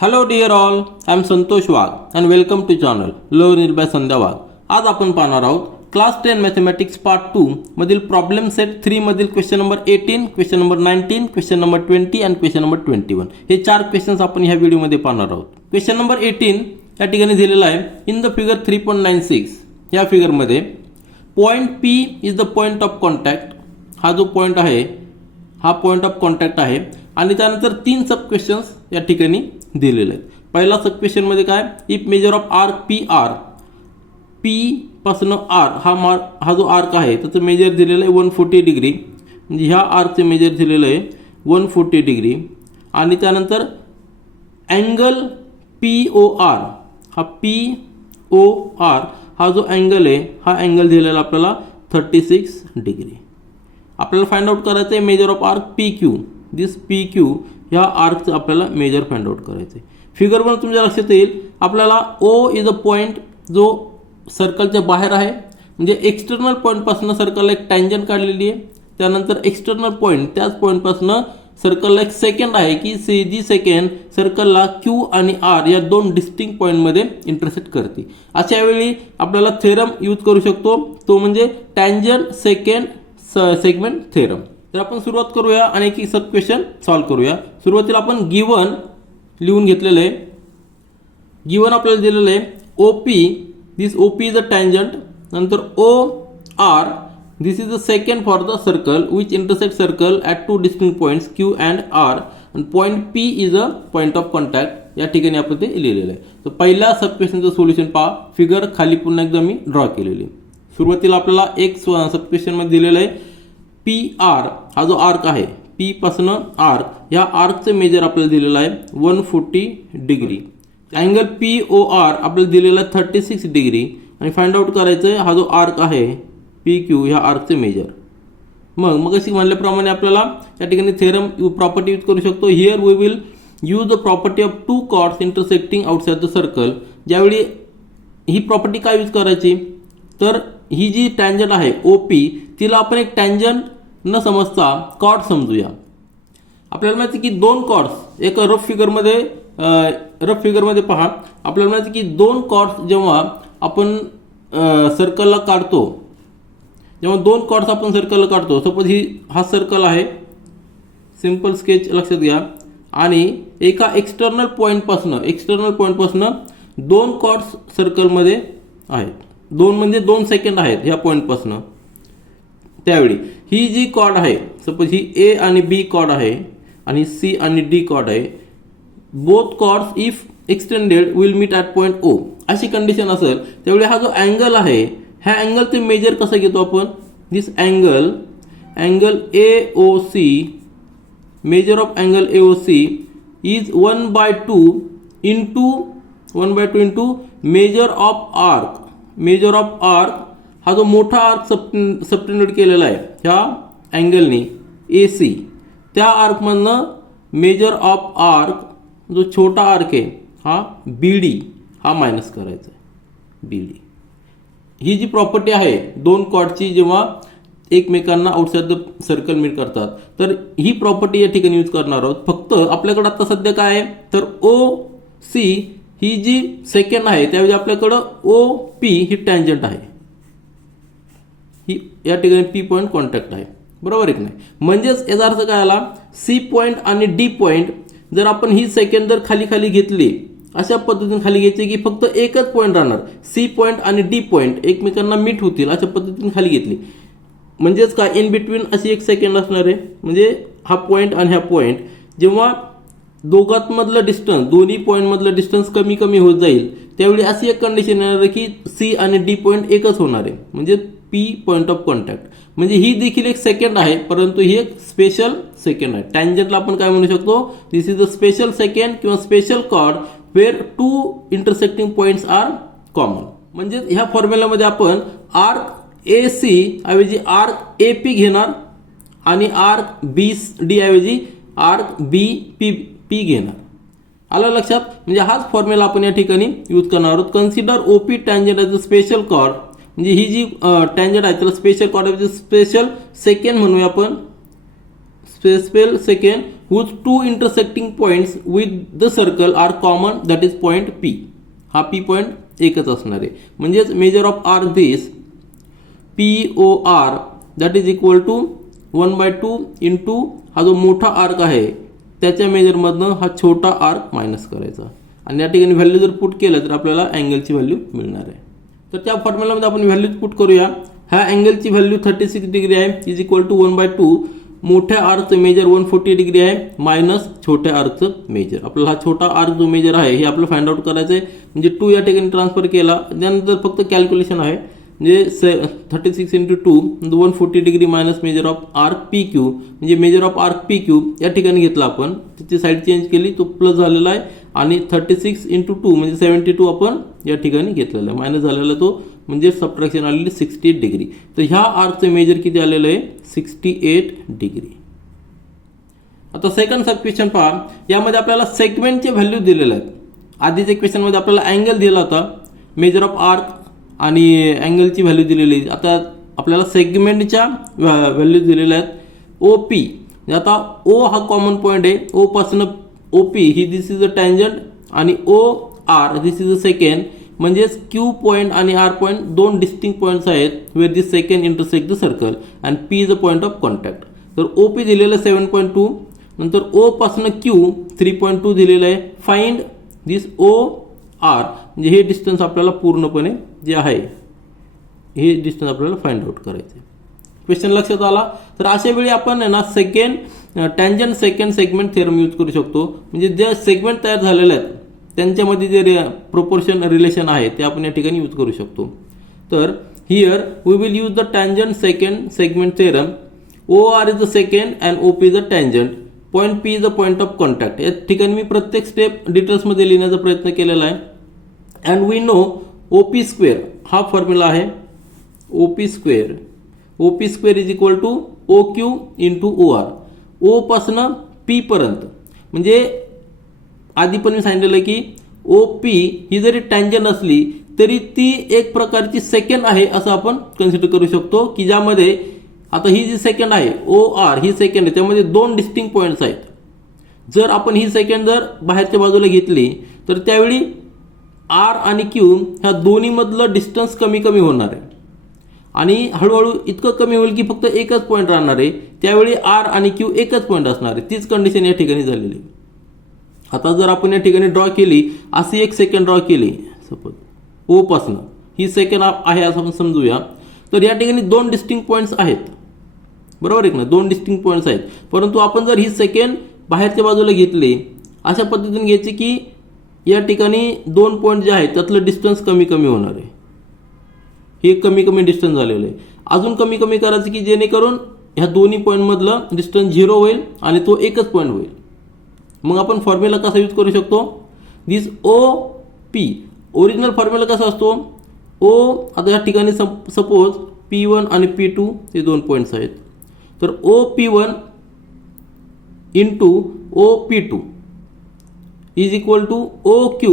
Hello dear all, I am Santosh Wagh and welcome to channel learn by Sandhya Wagh. आज आपण पाहणार आहोत क्लास 10 मॅथमॅटिक्स पार्ट 2 मधील प्रॉब्लेम सेट 3 मधील question number 18, question number 19, question number 20 आणि question number 21. हे 4 क्वेश्चन्स आपण ह्या व्हिडिओमध्ये पाहणार आहोत. क्वेश्चन नंबर 18 या ठिकाणी दिलेला आहे. इन द फिगर 3.96 या फिगरमध्ये point P is the point of contact. हा जो पॉइंट आहे हा पॉइंट ऑफ कॉन्टॅक्ट आहे आणि त्यानंतर 3 सब क्वेश्चन्स या ठिकाणी दिलेले आहेत. पहिला सब क्वेश्चन मध्ये काय, if measure of arc P R, P पासून आर हा जो आर्क आहे त्याचं मेजर दिलेलं आहे 140 डिग्री. म्हणजे ह्या आर्कचे मेजर दिलेलं आहे 140 डिग्री. आणि त्यानंतर अँगल पी ओ आर, हा पी ओ आर हा जो अँगल आहे हा अँगल दिलेला आपल्याला 36 डिग्री. आपल्याला फाइंड आउट करायचं आहे measure of arc P Q. This P Q ह्या आर्कचं आपल्याला मेजर फाइंड आउट करायचं आहे. फिगरवर तुमच्या लक्षात येईल आपल्याला ओ इज अ पॉईंट जो सर्कलच्या बाहेर आहे. म्हणजे एक्सटर्नल पॉईंटपासून सर्कलला एक टँजंट काढलेली आहे. त्यानंतर एक्सटर्नल पॉईंट त्याच पॉईंटपासून सर्कलला एक सेकंड आहे की जी सेकंड सर्कलला क्यू आणि आर या दोन डिस्टिंक्ट पॉईंटमध्ये इंटरसेक्ट करते. अशा वेळी आपल्याला थेरम यूज करू शकतो, तो म्हणजे टँजंट सेकंड सेगमेंट थेरम. तर आपण सुरुवात करूया आणि एक सब क्वेश्चन सॉल्व करूया. सुरुवातीला आपण गिवन लिहून घेतलेलं आहे. गिवन आपल्याला दिलेलं आहे OP, this OP is a tangent. नंतर OR, this is a second for the circle which intersect circle at 2 distinct points Q and R. आणि point P is a point of contact. या ठिकाणी आपण ते लिहिलेलं आहे. तर पहिल्या सब क्वेश्चनचं सोल्युशन पहा. फिगर खाली पुन्हा एकदा मी ड्रॉ केलेली. सुरुवातीला आपल्याला एक सब क्वेश्चनमध्ये दिलेलं आहे पी आर, हा जो आर्क आहे पी पासून आर या आर्कचं मेजर आपल्याला दिलेलं आहे 140 degree. Angle P O R आपल्याला दिलेला आहे 36 डिग्री. आणि फाइंड आउट करायचं आहे हा जो आर्क आहे पी क्यू ह्या आर्कचं मेजर. मग अशी म्हणल्याप्रमाणे आपल्याला या ठिकाणी थेरम प्रॉपर्टी यूज करू शकतो. Here we will use the property of 2 chords intersecting outside the circle. ज्यावेळी ही प्रॉपर्टी काय यूज करायची, तर ही जी टँजंट आहे OP तिला आपण एक टँजंट न समजता कॉर्ड समजूया. आपल्याला माहिती की 2 कॉर्ड्स एक रफ फिगरमध्ये पहा. आपल्याला माहिती की 2 कॉर्ड्स जेव्हा आपण सर्कलला काढतो, जेव्हा 2 कॉर्ड्स आपण सर्कलला काढतो, सपोज हा सर्कल आहे, सिंपल स्केच लक्षात घ्या. आणि एका एक्सटर्नल पॉईंटपासून 2 कॉर्ड्स सर्कलमध्ये आहेत. 2 म्हणजे 2 सेकंड आहेत ह्या पॉईंटपासून. त्यावेळी ही जी कॉर्ड आहे, सपोज ही A आणि B कॉर्ड आहे आणि C आणि D कॉर्ड आहे. Both chords if extended will meet at point O. अशी कंडिशन असेल त्यावेळी हा जो अँगल आहे ह्या अँगलचे मेजर कसं घेतो आपण. This angle AOC, measure of angle AOC is 1/2 into measure of arc. Measure of arc हा जो मोठा आर्क सबटेंडेड केलेला आहे ह्या अँगलनी AC, त्या आर्कमधनं मेजर ऑफ आर्क जो छोटा आर्क आहे हा BD हा मायनस करायचा आहे. BD ही जी प्रॉपर्टी आहे 2 कॉर्डची जेव्हा एकमेकांना आउटसाइड द सर्कल मीट करतात, तर ही प्रॉपर्टी या ठिकाणी यूज करणार आहोत. फक्त आपल्याकडे आता सध्या काय आहे, तर OC ही जी सेकंड आहे त्यावेळी आपल्याकडं OP ही टँजंट आहे. ही या ठिकाणी P पॉईंट कॉन्टॅक्ट आहे, बरोबर आहे की नाही. म्हणजेच याचा अर्थ काय आला, C पॉईंट आणि D पॉईंट जर आपण ही सेकंड जर खाली घेतली, अशा पद्धतीने खाली घ्यायची की फक्त एकच पॉईंट राहणार. C पॉईंट आणि D पॉईंट एकमेकांना मीट होतील अशा पद्धतीने खाली घेतली. म्हणजेच काय, इन बिटवीन अशी एक सेकंड असणार आहे. म्हणजे हा पॉईंट आणि हा पॉईंट जेव्हा दोघांमधलं डिस्टन्स, दोन्ही पॉईंटमधलं डिस्टन्स कमी होत जाईल, त्यावेळी अशी एक कंडिशन येणार आहे की C आणि D पॉईंट एकच होणार आहे. म्हणजे P पॉईंट ऑफ कॉन्टॅक्ट. म्हणजे ही देखील एक सेकंड आहे, परंतु ही एक स्पेशल सेकंड आहे. टँजंटला आपण काय म्हणू शकतो, this is a special secant किंवा special chord where 2 intersecting points are common. म्हणजे ह्या फॉर्म्युलामध्ये आपण आर्क AC ऐवजी आर्क AP घेणार आणि आर्क BD ऐवजी आर्क BP घेणार. आलं लक्षात. म्हणजे हाच फॉर्म्युला आपण या ठिकाणी यूज करणार आहोत. Consider OP tangent as a special chord. म्हणजे ही जी टँजंट आहे त्याला स्पेशल कॉर्ड स्पेशल सेकंड म्हणूया आपण. spell second whose two intersecting points with the circle are common, that is point P. हा P पॉईंट एकच असणार आहे. म्हणजेच measure of R this POR that is equal to 1/2 into हा जो मोठा आर्क आहे त्याच्या मेजरमधनं हा छोटा आर्क मायनस करायचा आणि या ठिकाणी व्हॅल्यू जर पुट केलं तर आपल्याला अँगलची व्हॅल्यू मिळणार आहे. तर त्या फॉर्म्युलामध्ये आपण व्हॅल्यूज पुट करूया. ह्या अँगलची व्हॅल्यू 36 डिग्री आहे इज इक्वल टू 1/2 मोठ्या आर्कचं मेजर 140 डिग्री आहे मायनस छोट्या आर्कचं मेजर. आपल्याला हा छोटा आर्क जो मेजर आहे हे आपलं फाइंड आउट करायचं आहे. म्हणजे 2 या ठिकाणी ट्रान्सफर केला त्यानंतर फक्त कॅल्क्युलेशन आहे. म्हणजे 36 into 2 140 degree minus major of arc PQ म्हणजे मेजर ऑफ आर्क PQ या ठिकाणी घेतला आपण त्याची साईड चेंज केली तो प्लस झालेला आहे आणि 36 इंटू 2 म्हणजे 72 आपण या ठिकाणी घेतलेला आहे मायनस झालेला तो म्हणजे सबट्रॅक्शन आलेली 68 डिग्री. तर ह्या आर्कचं मेजर किती आलेलं आहे 68 डिग्री. आता सेकंड सब क्वेश्चन पहा. यामध्ये आपल्याला सेगमेंटचे व्हॅल्यू दिलेले आहेत. आधीच्या क्वेश्चनमध्ये आपल्याला अँगल दिला होता मेजर ऑफ आर्क आणि अँगलची व्हॅल्यू दिलेली. आता आपल्याला सेगमेंटच्या व्हॅल्यू दिलेल्या आहेत. OP आता O हा कॉमन पॉईंट आहे. O पासून OP ही दिस इज अ टँजंट आणि OR this is a secant म्हणजेच Q पॉईंट आणि R पॉईंट दोन डिस्टिंक्ट पॉईंट्स आहेत where this secant intersect the circle and P is a point of contact. तर OP दिलेलं 7.2 नंतर O पासून Q 3.2 दिलेलं आहे. फाइंड दिस OR म्हणजे हे डिस्टन्स आपल्याला पूर्णपणे जे आहे हे डिस्टन्स आपल्याला फाइंड आउट करायचं आहे. क्वेश्चन लक्षात आला. तर अशा वेळी आपण ना second tangent secant segment theorem use करू शकतो. म्हणजे जे सेगमेंट तयार झालेले आहेत त्यांच्यामध्ये जे प्रोपोर्शन रिलेशन आहे ते आपण या ठिकाणी यूज करू शकतो. तर here we will use the tangent secant segment theorem. OR is the secant and OP is the tangent. Point P is the point of contact. या ठिकाणी मी प्रत्येक स्टेप डिटेल्समध्ये लिहिण्याचा प्रयत्न केलेला आहे. And we know OP square हा formula आहे. OP square is equal to OQ into OR. O पासून P पर्यंत म्हणजे आधी पण मी सांगितलेलं आहे की OP ही जरी टँजंट असली तरी ती एक प्रकारची सेकंड आहे असं आपण कन्सिडर करू शकतो की ज्यामध्ये आता ही जी सेकंड आहे OR ही सेकंड आहे त्यामध्ये दोन डिस्टिंक्ट पॉईंट्स आहेत. जर आपण ही सेकंड जर बाहेरच्या बाजूला घेतली तर त्यावेळी R आणि Q ह्या दोन्हीमधलं डिस्टन्स कमी कमी होणार आहे आणि हळूहळू इतकं कमी होईल की फक्त एकच पॉईंट राहणार आहे. त्यावेळी R आणि Q एकच पॉईंट असणार आहे. तीच कंडिशन या ठिकाणी झालेली. आता जर आपण या ठिकाणी ड्रॉ केली अशी एक सेकंड ड्रॉ केली सपोज O पासून ही सेकंड आहे असं आपण समजूया. तर या ठिकाणी दोन डिस्टिंक्ट पॉईंट्स आहेत बरोबर आहे ना. दोन डिस्टिंक्ट पॉईंट्स आहेत परंतु आपण जर ही सेकंड बाहेरच्या बाजूला घेतली अशा पद्धतीने घ्यायची की या ठिकाणी दोन पॉईंट जे आहेत त्यातलं डिस्टन्स कमी कमी होणार आहे. हे कमी कमी डिस्टन्स झालेलं आहे. अजून कमी कमी करायचं की जेणेकरून ह्या दोन्ही पॉईंटमधलं डिस्टन्स 0 होईल आणि तो एकच पॉईंट होईल. मग आपण फॉर्म्युला कसा यूज करू शकतो. दिस OP ओरिजिनल फॉर्म्युला कसा असतो. O आता या ठिकाणी सपोज P1 आणि P2 हे दोन पॉईंट्स आहेत. तर OP1 into OP2 is equal to OQ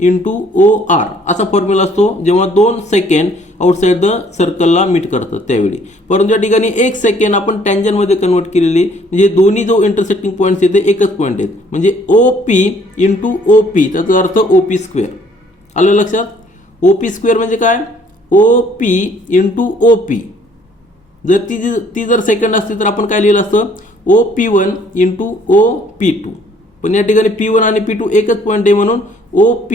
into OR असा फॉर्म्युला असतो जेव्हा दोन सेकंड आउटसाइड द सर्कलला मीट करतात त्यावेळी. परंतु या ठिकाणी एक सेकंड आपण टँजंटमध्ये कन्वर्ट केलेली म्हणजे दोन्ही जो इंटरसेक्टिंग पॉईंट्स आहेत ते एकच पॉईंट आहेत. म्हणजे OP इंटू OP त्याचा अर्थ OP स्क्वेअर. आलं लक्षात. OP स्क्वेअर म्हणजे काय OP इंटू OP. जर ती जर सेकंड असती तर आपण काय लिहिलं असतं OP1 इंटू OP2. पण या ठिकाणी P1 आणि P2 एकच पॉईंट आहे म्हणून OP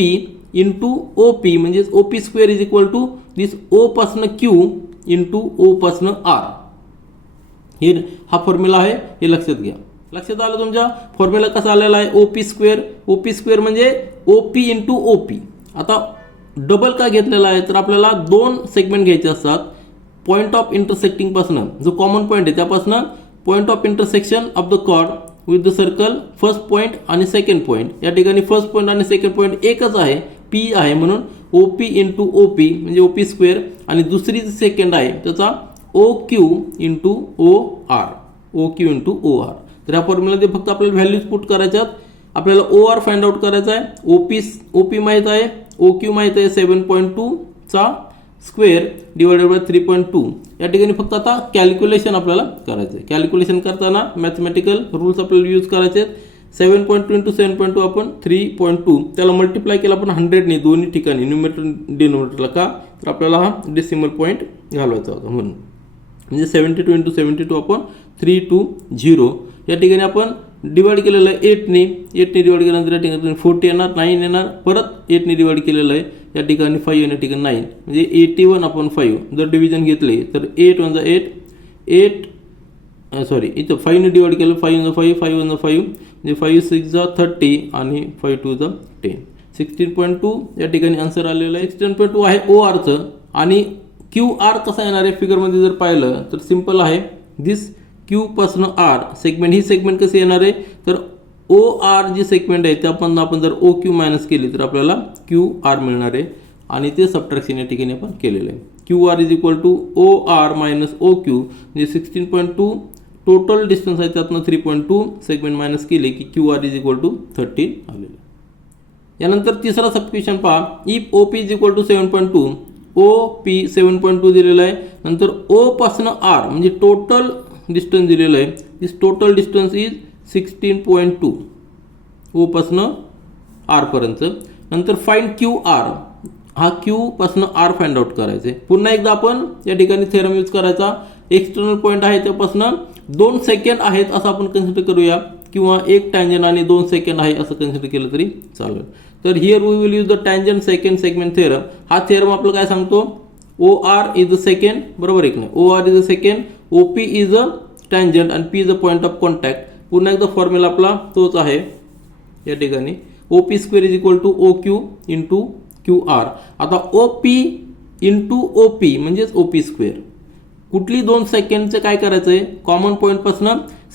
इंटू OP म्हणजे OP square is equal to this O पासून Q इंटू O पासून R. हे हा फॉर्म्युला आहे हे लक्षात घ्या. लक्षात आलं तुमच्या. फॉर्म्युला कसा आलेला आहे OP स्क्वेअर म्हणजे OP इंटू OP. आता डबल का घेतलेला आहे तर आपल्याला दोन सेगमेंट घ्यायचे असतात. पॉईंट ऑफ इंटरसेक्टिंग पासून जो कॉमन पॉईंट आहे त्यापासून point of intersection of the chord with the circle first point आणि सेकंड पॉईंट. या ठिकाणी फर्स्ट पॉईंट आणि सेकंड पॉईंट एकच आहे P आहे म्हणून OP इंटू OP म्हणजे OP स्क्वेअर आणि दुसरी जी सेकंड आहे त्याचा OQ into OQ into OR. तर या फॉर्म्युलामध्ये फक्त आपल्याला व्हॅल्यूज पुट करायच्यात. आपल्याला OR फाइंड आउट करायचा आहे. OP माहीत आहे OQ माहीत आहे 7.2 चा स्क्वेअर डिवायडेड बाय 3.2. या ठिकाणी फक्त आता कॅल्क्युलेशन आपल्याला करायचं आहे. कॅल्क्युलेशन करताना मॅथमॅटिकल रूल्स आपल्याला यूज करायचे आहेत. 7.2 इंटू 7.2 आपण 3.2 त्याला मल्टिप्लाय केला आपण 100ने दोन्ही ठिकाणी न्यूमरेटर डिनोमिनेटरला. का तर आपल्याला हा डेसिमल पॉईंट घालवायचा होता म्हणून. म्हणजे 72 इंटू 72 आपण 320. या ठिकाणी आपण डिवाइड केलेलं आहे 8ने. 8ने डिवाइड केल्यानंतर या ठिकाणी 40 येणार, 9 येणार, परत 8ने डिवाइड केलेलं आहे या ठिकाणी 5 या ठिकाणी 9 म्हणजे 81 अपॉन 5. जर डिव्हिजन घेतले तर 8 × 8 इथं 5ने डिवाइड केलं 5 × 5 5 × 5 म्हणजे 5 6 30 आणि 5 2 10. 16.2 या ठिकाणी आन्सर आलेलं आहे. 16.2 आहे ORचं. आणि QR कसा येणार आहे फिगरमध्ये जर पाहिलं तर सिम्पल आहे. दिस Q पासून R सेगमेंट, ही सेगमेंट कशी येणार आहे तर OR जी सेगमेंट आहे त्यापासून आपण जर OQ मायनस केली तर आपल्याला QR मिळणार आहे. आणि ते सबट्रॅक्शन या ठिकाणी आपण केलेलं आहे. QR is equal to OR minus OQ म्हणजे 16.2 टोटल डिस्टन्स आहे त्यातनं 3.2 सेगमेंट मायनस केले की QR इज इक्वल टू 13 आलेलं. यानंतर तिसरा सबक्वेशन पहा. If OP is equal to 7.2, OP 7.2 दिलेलं आहे. नंतर O पासून R म्हणजे टोटल डिस्टन्स दिलेलं आहे. दिस टोटल डिस्टन्स इज 16.2 O पासून R पर्यंत. नंतर फाइंड QR, हा Q पासून R फाइंड आउट करायचे. पुन्हा एकदा आपण या ठिकाणी थेरम यूज करायचा. एक्सटर्नल पॉईंट आहे त्यापासून 2 सेकंड आहेत असं आपण कन्सिडर करूया, किंवा एक टँजंट आणि 2 सेकंड आहे असं कन्सिडर केलं तरी चालेल. तर here we will use the tangent secant segment theorem. हा थेरम आपलं काय सांगतो, OR इज अ सेकंड, बरोबर आहे की नाही. OR is a secant, OP is a tangent आणि P is a point of contact. पुन्हा एकदा फॉर्म्युला आपला तोच आहे या ठिकाणी. OP square is equal to OQ into QR. आता OP इंटू OP म्हणजेच OP स्क्वेअर. कुठली 2 सेकंडचं काय करायचं आहे, कॉमन पॉईंटपासून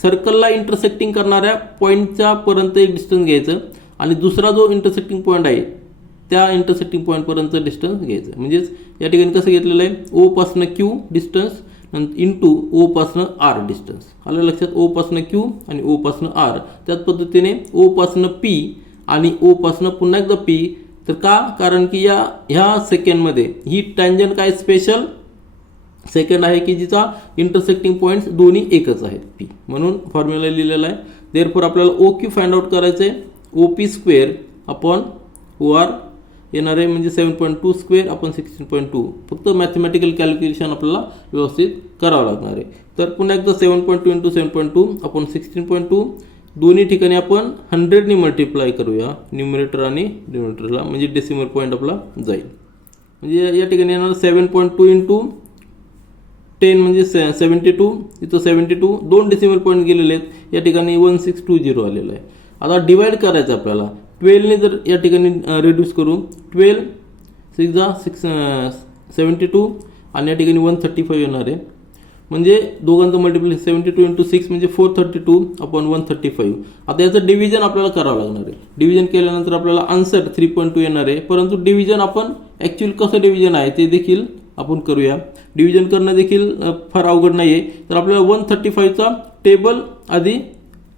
सर्कलला इंटरसेक्टिंग करणाऱ्या पॉईंटच्या पर्यंत एक डिस्टन्स घ्यायचं आणि दुसरा जो इंटरसेक्टिंग पॉईंट आहे त्या इंटरसेक्टिंग पॉईंटपर्यंत डिस्टन्स घ्यायचं. म्हणजेच या ठिकाणी कसं घेतलेलं आहे, O पासून Q डिस्टन्स इंटू O पासून R डिस्टन्स. आलं लक्षात. O पासून Q आणि O पासून R. त्याच पद्धतीने O पासून P आणि O पासून पुन्हा एकदा P. तर का, कारण की ह्या सेकंडमध्ये ही टँजंट काय स्पेशल सेकंड आहे की जिचा इंटरसेक्टिंग पॉईंट्स दोन्ही एकच आहेत P. म्हणून फॉर्म्युला लिहिलेला आहे. देअरफॉर आपल्याला OQ फाइंड आउट करायचं आहे. OP स्क्वेअर अपॉन OR येणार आहे म्हणजे 7.2 स्क्वेअर अपॉन 16.2. फक्त मॅथमॅटिकल कॅल्क्युलेशन आपल्याला व्यवस्थित करावं लागणार आहे. तर पुन्हा एकदा 7.2 इंटू 7.2 अपॉन 16.2 दोन्ही ठिकाणी आपण 100ने मल्टिप्लाय करूया न्यूमरेटर आणि डिनोमिनेटरला, म्हणजे डेसिमल पॉईंट आपला जाईल. म्हणजे या ठिकाणी येणार 7.2 इंटू 10 म्हणजे 72. इथं 72 2 डेसिमल पॉईंट गेलेले आहेत. या ठिकाणी 1620 आलेलं आहे. आता डिवाइड करायचं आपल्याला 12ने. जर या ठिकाणी रिड्यूस करू 12 6 72 आणि या ठिकाणी 135 येणार आहे. म्हणजे दोघांचं मल्टिप्लिकेशन 72 इंटू 6 म्हणजे 432 अपॉन 135. आता याचं डिव्हिजन आपल्याला करावं लागणार आहे. डिव्हिजन केल्यानंतर आपल्याला आन्सर 3.2 येणार आहे. परंतु डिव्हिजन आपण ॲक्च्युअली कसं डिव्हिजन आहे ते देखील आपण करूया. डिव्हिजन करणं देखील फार अवघड नाही आहे. तर आपल्याला 135चा टेबल आधी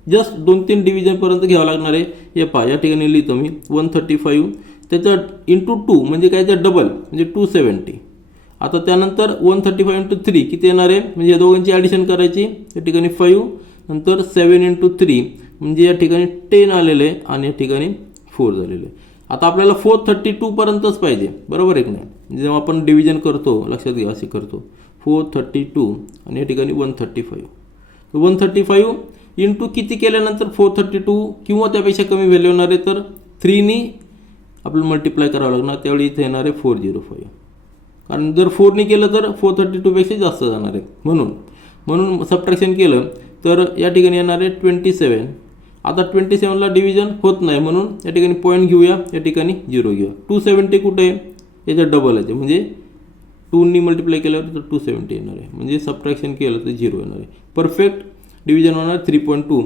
जस्ट 2-3 डिव्हिजनपर्यंत घ्यावं लागणार आहे. हे पहा या ठिकाणी लिहितो मी 135 त्याचं इंटू 2 म्हणजे काय, तर डबल म्हणजे 270. आता त्यानंतर 135 इंटू 3 किती येणार आहे, म्हणजे या दोघांची ॲडिशन करायची. या ठिकाणी 5 नंतर 7 इंटू 3 म्हणजे या ठिकाणी 10 आलेलं आहे आणि या ठिकाणी 4 झालेलं आहे. आता आपल्याला 432 पर्यंतच पाहिजे, बरोबर आहे की नाही. जेव्हा आपण डिव्हिजन करतो लक्षात घ्या असे करतो 432 आणि या ठिकाणी 135. 135 इंटू किती केल्यानंतर 432 किंवा त्यापेक्षा कमी व्हॅल्यू येणार आहे, तर 3ने आपल्याला मल्टिप्लाय करावं लागणार. त्यावेळी इथे येणार आहे 405. कारण जर 4ने केलं तर 432पेक्षा जास्त जाणार आहे. म्हणून सबट्रॅक्शन केलं तर या ठिकाणी येणार आहे 27. आता 27ला डिव्हिजन होत नाही म्हणून या ठिकाणी पॉईंट घेऊया, या ठिकाणी 0 घेऊया. 270 कुठे आहे, याच्या डबल आहे म्हणजे 2ने मल्टिप्लाय केल्यावर तर 270 येणार आहे. म्हणजे सबट्रॅक्शन केलं तर 0 येणार आहे. परफेक्ट डिव्हिजन होणार 3.2.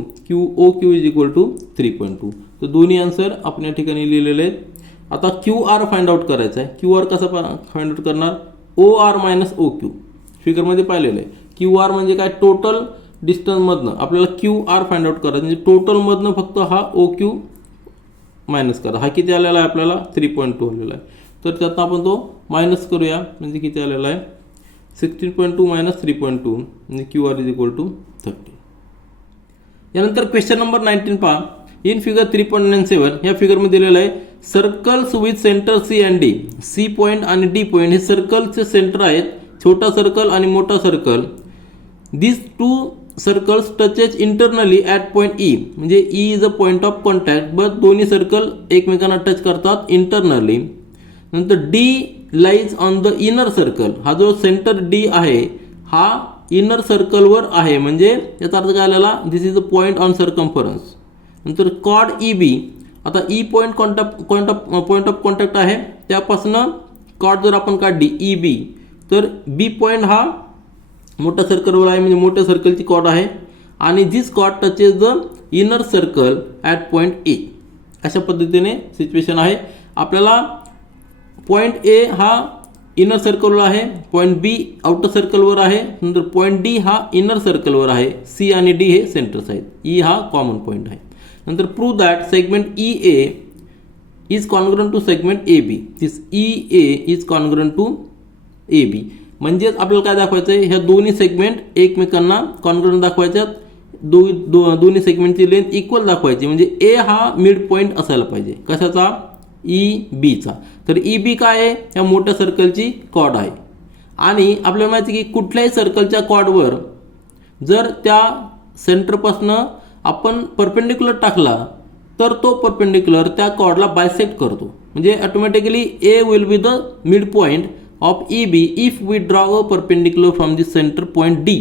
OQ is equal to 3.2. तर दोन्ही आन्सर आपण या ठिकाणी लिहिलेले आहेत. आता QR फाइंड आउट करायचा आहे. QR कसा फाइंड आउट करणार, OR मायनस OQ. फिगरमध्ये पाहिलेलं आहे. QR म्हणजे काय, टोटल डिस्टन्समधनं आपल्याला QR फाइंड आउट करायचं. म्हणजे टोटलमधनं फक्त हा OQ मायनस करा. हा किती आलेला आहे आपल्याला 3.2 आलेला आहे. तर त्यातनं आपण तो मायनस करूया, म्हणजे किती आलेला आहे 16.2 मायनस 3.2 म्हणजे QR इज इक्वल टू 30. यानंतर क्वेश्चन नंबर 19 पहा. इन फिगर 3.97 या फिगरमध्ये दिलेलं आहे circles with centre C and D. C point आणि डी पॉईंट हे सर्कलचे सेंटर आहेत, छोटा सर्कल आणि मोठा circle. This two circles touches internally at point E, म्हणजे E is a point of contact, but दोन्ही सर्कल एकमेकांना टच करतात इंटरनली. नंतर D lies on the inner circle, हा जो सेंटर डी आहे हा इनर सर्कलवर आहे, म्हणजे याचा अर्थ काय आलेला this is a point on circumference. नंतर कॉड ई बी, आता E point point of contact आहे, त्यापासून कॉड जर आपण काढली ई बी, तर बी पॉईंट हा मोठ्या सर्कलवर आहे, म्हणजे मोठ्या सर्कलची कॉड आहे. आणि दिस कॉड touches the inner circle at point A. अशा पद्धतीने सिच्युएशन आहे. आपल्याला पॉईंट ए हा इनर सर्कलवर आहे, पॉईंट बी आउटर सर्कलवर आहे, नंतर पॉईंट डी हा इनर सर्कलवर आहे, सी आणि डी हे सेंटर्स आहेत, ई हा कॉमन पॉईंट आहे. नंतर prove that segment E A is congruent to segment A B. This E A is congruent to A B, म्हणजेच आपल्याला काय दाखवायचं आहे, ह्या दोन्ही सेगमेंट एकमेकांना कॉन्ग्रुएंट दाखवायच्यात. दोन्ही सेगमेंटची लेंथ इक्वल दाखवायची, म्हणजे ए हा मिड पॉईंट असायला पाहिजे. कशाचा? ई बीचा. तर ई बी काय आहे? या मोठ्या सर्कलची कॉर्ड आहे. आणि आपल्याला माहिती आहे की कुठल्याही सर्कलच्या कॉर्डवर जर त्या सेंटरपासनं आपण परपेंडिक्युलर टाकला तर तो परपेंडिक्युलर त्या कॉर्डला बायसेक्ट करतो, म्हणजे automatically A will be the mid point of E B if we draw a perpendicular from this centre point D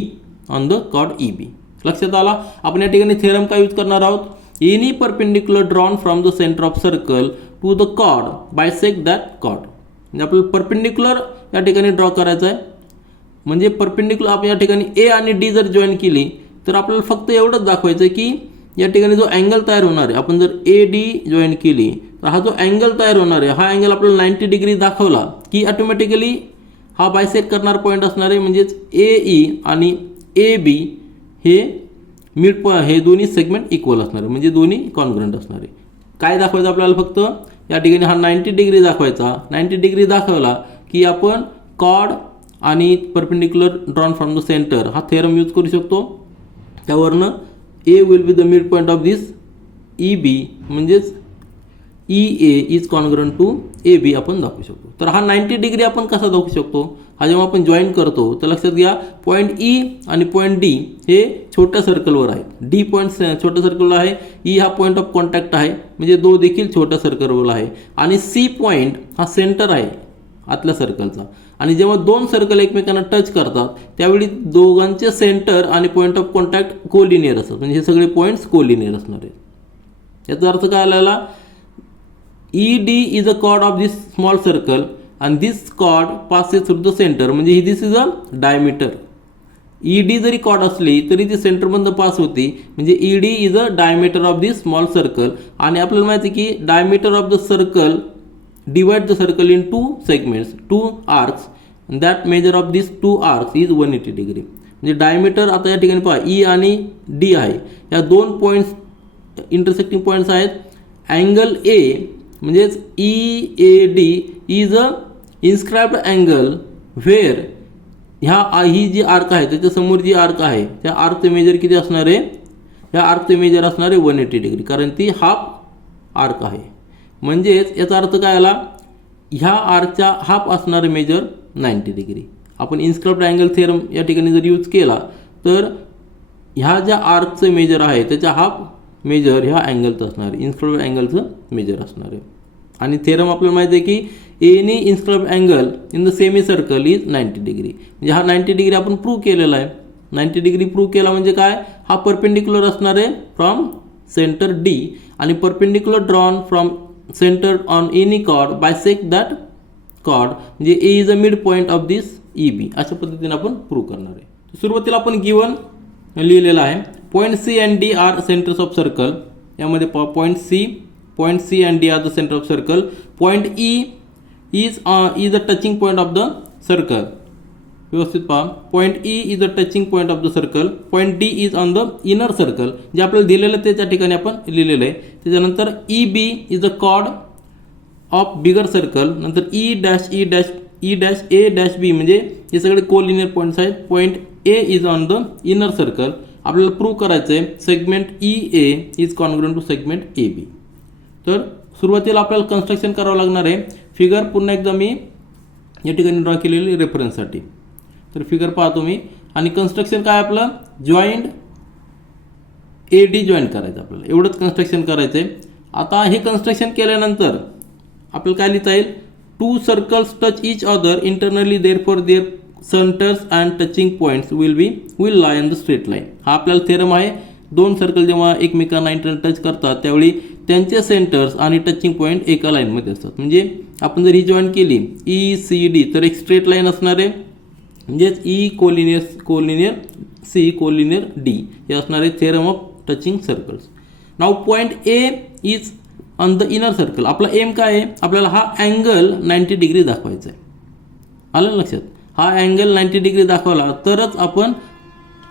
on the chord E B. लक्षात आला. आपण या ठिकाणी थेरम काय यूज करणार आहोत? Any perpendicular drawn from the centre of circle to the chord bisect that chord. म्हणजे आपल्याला परपेंडिक्युलर या ठिकाणी ड्रॉ करायचं आहे, म्हणजे परपेंडिक्युलर आपण या ठिकाणी ए आणि डी जर जॉईन केली तर आपल्याला फक्त एवढंच दाखवायचं आहे की या ठिकाणी जो अँगल तयार होणार आहे, आपण जर ए डी जॉईन केली तर हा जो अँगल तयार होणार आहे हा अँगल आपल्याला 90 डिग्री दाखवला की ऑटोमॅटिकली हा बायसेक्ट करणार पॉईंट असणार आहे, म्हणजेच ए ई आणि ए बी हे मिड हे दोन्ही सेगमेंट इक्वल असणार आहे, म्हणजे दोन्ही कॉन्ग्रुएंट असणार आहे. काय दाखवायचं आपल्याला? फक्त या ठिकाणी हा 90 डिग्री दाखवायचा. 90 डिग्री दाखवला की आपण कॉर्ड आणि perpendicular drawn from the centre हा थेरम यूज करू शकतो. त्यावरनं A will be the mid point of this E B, म्हणजेच E A is congruent to A B आपण दाखवू शकतो. तर हा 90 डिग्री आपण कसा दाखवू शकतो? हा जेव्हा आपण जॉईन करतो तर लक्षात घ्या पॉईंट ई आणि पॉईंट डी हे छोट्या सर्कलवर आहेत. डी पॉईंट छोट्या सर्कलवर आहे, ई हा पॉईंट ऑफ कॉन्टॅक्ट आहे, म्हणजे दो देखील छोट्या सर्कलवर आहे. आणि सी पॉईंट हा सेंटर आहे आतल्या सर्कलचा. आणि जेव्हा दोन सर्कल एकमेकांना टच करतात त्यावेळी दोघांचे सेंटर आणि पॉईंट ऑफ कॉन्टॅक्ट कोलिनियर असतात, म्हणजे हे सगळे पॉईंट्स कोलिनियर असणार आहेत. याचा अर्थ काय आलेला? ED is a chord of this small circle and this chord passes through the center, म्हणजे this is a diameter. ED जरी chord असली तरी ती सेंटर मधून पास होती, म्हणजे ED is a diameter of this small circle. आणि आपल्याला माहिती आहे की diameter of the circle divide the circle in two segments, two arcs, and that measure of these two arcs is 180 degree. म्हणजे diameter आता या ठिकाणी पहा E आणि D आहे, या दोन पॉईंट्स इंटरसेक्टिंग पॉईंट्स आहेत. अँगल A म्हणजेच EAD is a inscribed angle where ही जी आर्क आहे त्याच्यासमोर जी आर्क आहे त्या आर्कचे मेजर किती असणार आहे? ह्या आर्कचे मेजर असणार आहे 180 डिग्री, कारण ती हाफ आर्क आहे. म्हणजेच याचा अर्थ काय आला? ह्या आर्कच्या हाफ असणारे मेजर 90 डिग्री. आपण इन्स्क्राइब्ड अँगल थेरम या ठिकाणी जर यूज केला तर ह्या ज्या आर्कचे मेजर आहे त्याच्या हाफ मेजर ह्या अँगलचं असणार आहे, इन्स्क्राइब्ड अँगलचं मेजर असणार आहे. आणि थेरम आपल्याला माहिती आहे की any inscribed angle in the semicircle is 90 degree. म्हणजे हा 90 डिग्री आपण प्रूव्ह केलेला आहे. 90 डिग्री प्रूव्ह केला म्हणजे काय? हा परपेंडिक्युलर असणार आहे फ्रॉम सेंटर डी आणि perpendicular drawn from centre on any chord bisect that chord, म्हणजे A is a mid point of this E B. अशा पद्धतीने आपण प्रूव्ह करणार आहे. सुरुवातीला आपण गिवन लिहिलेला आहे point C and D are centres of circle. यामध्ये point C and D are the centre of circle. Point E is the touching point of the circle. व्यवस्थित पहा, point E is the touching point of the circle. Point D is on the inner circle, जे आपल्याला दिलेलं ते त्या ठिकाणी आपण लिहिलेलं आहे. त्याच्यानंतर E B is the chord of bigger circle, नंतर E dash A dash B म्हणजे हे सगळे कोलिनियर पॉईंट्स आहेत. Point A is on the inner circle. आपल्याला प्रूव्ह करायचं आहे segment E A is congruent to segment A B. तर सुरुवातीला आपल्याला कन्स्ट्रक्शन करावं लागणार आहे. फिगर पुन्हा एकदा मी या ठिकाणी ड्रॉ केलेली रेफरन्ससाठी. तर फिगर पाहतो मी आणि कन्स्ट्रक्शन काय आपलं जॉईंट ए डी जॉईंट करायचं आपल्याला एवढंच कन्स्ट्रक्शन करायचं आहे. आता हे कन्स्ट्रक्शन केल्यानंतर आपल्याला काय लिहिता येईल two circles touch each other internally therefore their centres and touching points will lie on the straight line. हा आपल्याला थेरम आहे. दोन सर्कल जेव्हा एकमेकांना इंटरनल टच करतात त्यावेळी त्यांचे सेंटर्स आणि टचिंग पॉईंट एका लाईनमध्ये असतात. म्हणजे आपण जर ही जॉईन केली ई सी डी तर एक स्ट्रेट लाईन असणार आहे. म्हणजेच E collinear C collinear D हे असणार आहे थेरम ऑफ टचिंग सर्कल्स. नाव point A is on the inner circle. आपला एम काय आहे आपल्याला हा अँगल 90 डिग्री दाखवायचा आहे. आलं लक्षात. हा अँगल 90 डिग्री दाखवला तरच आपण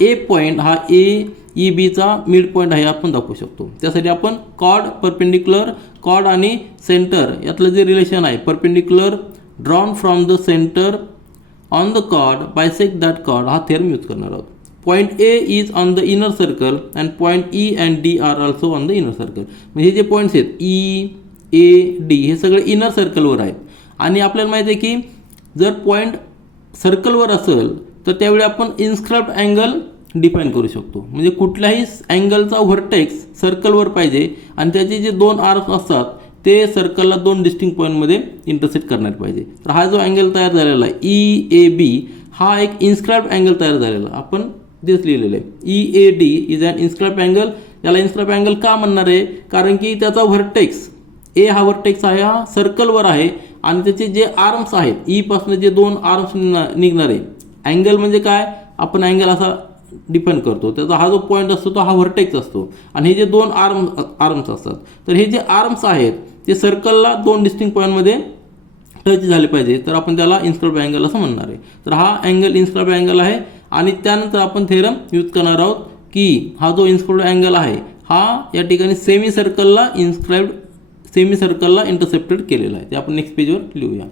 ए पॉईंट हा ए ई बीचा मिड पॉईंट आहे आपण दाखवू शकतो. त्यासाठी आपण कॉर्ड परपेंडिक्युलर कॉर्ड आणि सेंटर यातलं जे रिलेशन आहे perpendicular drawn from the centre on the chord bisect that chord हा थेरम यूज करणार आहोत. Point A is on the inner circle and point E and D are also on the inner circle. म्हणजे जे points आहेत E A D हे सगळे inner सर्कलवर आहेत. आणि आपल्याला माहिती आहे की जर पॉईंट सर्कलवर असेल तर त्यावेळी आपण इन्स्क्राइब्ड अँगल डिफाईन करू शकतो. म्हणजे कुठल्याही अँगलचा व्हर्टेक्स सर्कलवर पाहिजे आणि त्याचे जे दोन आर्म्स असतात ते सर्कलला दोन डिस्टिंक्ट पॉईंटमध्ये इंटरसेक्ट करणार पाहिजे. तर हा जो अँगल तयार झालेला आहे ई ए बी हा एक इन्स्क्राइब्ड अँगल तयार झालेला आपण तेच लिहिलेलं आहे. E A D is an inscribed angle. याला इन्स्क्राइब्ड अँगल का म्हणणार आहे कारण की त्याचा व्हर्टेक्स ए हा व्हर्टेक्स आहे हा सर्कलवर आहे आणि त्याचे जे आर्म्स आहेत ई पासून जे दोन आर्म्स निघणार आहे. अँगल म्हणजे काय आपण अँगल असा डिफाईन करतो. त्याचा हा जो पॉईंट असतो तो हा व्हर्टेक्स असतो आणि हे जे दोन आर्म्स असतात तर हे जे आर्म्स आहेत ते सर्कलला दोन डिस्टिंक्ट पॉईंटमध्ये टच झाले पाहिजे तर आपण त्याला इन्स्क्राइब्ड अँगल असं म्हणणार आहे. तर हा अँगल इन्स्क्राइब्ड अँगल आहे आणि त्यानंतर आपण थेरम यूज करणार आहोत की हा जो इन्स्क्राइब्ड अँगल आहे हा या ठिकाणी सेमी सर्कलला इंटरसेप्टेड केलेला आहे. ते आपण नेक्स्ट पेजवर लिहूया.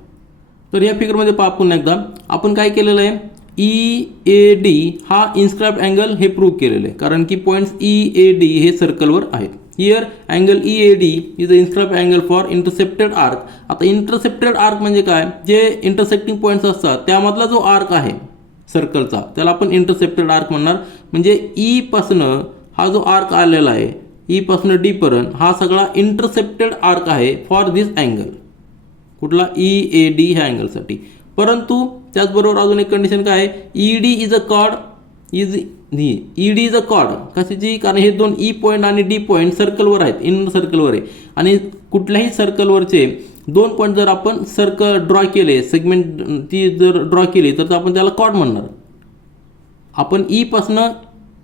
तर या फिगरमध्ये पहा पुन्हा एकदा आपण काय केलेलं आहे ई ए डी हा इन्स्क्राइब्ड अँगल हे प्रूव्ह केलेलं आहे कारण की पॉईंट्स ई ए डी हे सर्कलवर आहेत. Here angle E A D is a inscribed angle for intercepted arc. आता इंटरसेप्टेड आर्क म्हणजे काय जे इंटरसेक्टिंग पॉईंट्स असतात त्यामधला जो आर्क आहे सर्कलचा त्याला आपण इंटरसेप्टेड आर्क म्हणणार. म्हणजे ई पासनं हा जो आर्क आलेला आहे ई पासून डी पर्यंत हा सगळा इंटरसेप्टेड आर्क आहे फॉर दिस अँगल. कुठला ई ए डी ह्या अँगलसाठी. परंतु त्याचबरोबर अजून एक कंडिशन काय आहे E D is a cord E D is a cord कशाची कारण हे दोन ई पॉईंट आणि डी पॉईंट सर्कलवर आहेत इनर सर्कलवर आहे आणि कुठल्याही सर्कलवरचे दोन पॉईंट जर आपण सर्कल ड्रॉ केले सेगमेंट ती जर ड्रॉ केली तर आपण त्याला कॉर्ड म्हणणार. आपण ई पासनं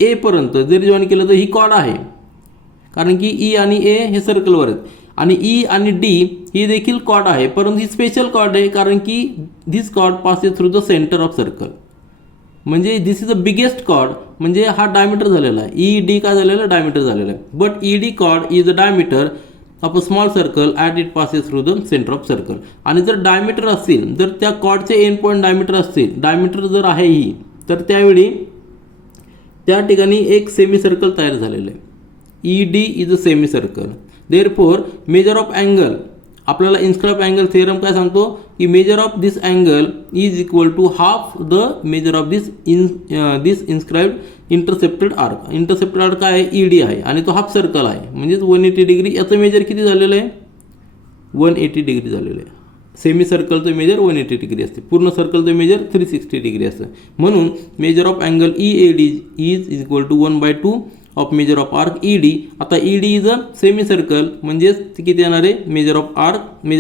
ए पर्यंत जरी जॉईन केलं तर ही कॉर्ड आहे कारण की ई आणि ए हे सर्कलवर आहेत आणि ई आणि डी ही देखील कॉर्ड आहे परंतु ही स्पेशल कॉर्ड आहे कारण की this chord passes through the centre of circle. म्हणजे this is the biggest chord म्हणजे हा डायमीटर झालेला आहे. ई डी काय झालेला डायमीटर झालेला आहे. But E D cord is a diameter of a small circle at it passes through the centre of circle. आणि जर डायमीटर असतील जर त्या कॉर्डचे एंड पॉईंट डायमीटर असतील डायमीटर जर आहे ही तर त्यावेळी त्या ठिकाणी एक सेमी सर्कल तयार झालेलं आहे. E D is a semi circle. Therefore measure of angle आपल्याला इन्स्क्राइब्ड अँगल थेरम काय सांगतो की measure of this angle is equal to half the measure of this inscribed intercepted arc. Intercepted arc काय आहे E D आहे आणि तो half circle आहे म्हणजेच 180 डिग्री. याचं मेजर किती झालेलं आहे 180 डिग्री झालेलं आहे. सेमी सर्कलचं मेजर 180 डिग्री असते पूर्ण सर्कलचं मेजर 360 डिग्री असतं. म्हणून measure of angle E A D is equal to 1/2 of measure of arc E D. आता E D is a semi circle म्हणजेच किती येणार आहे measure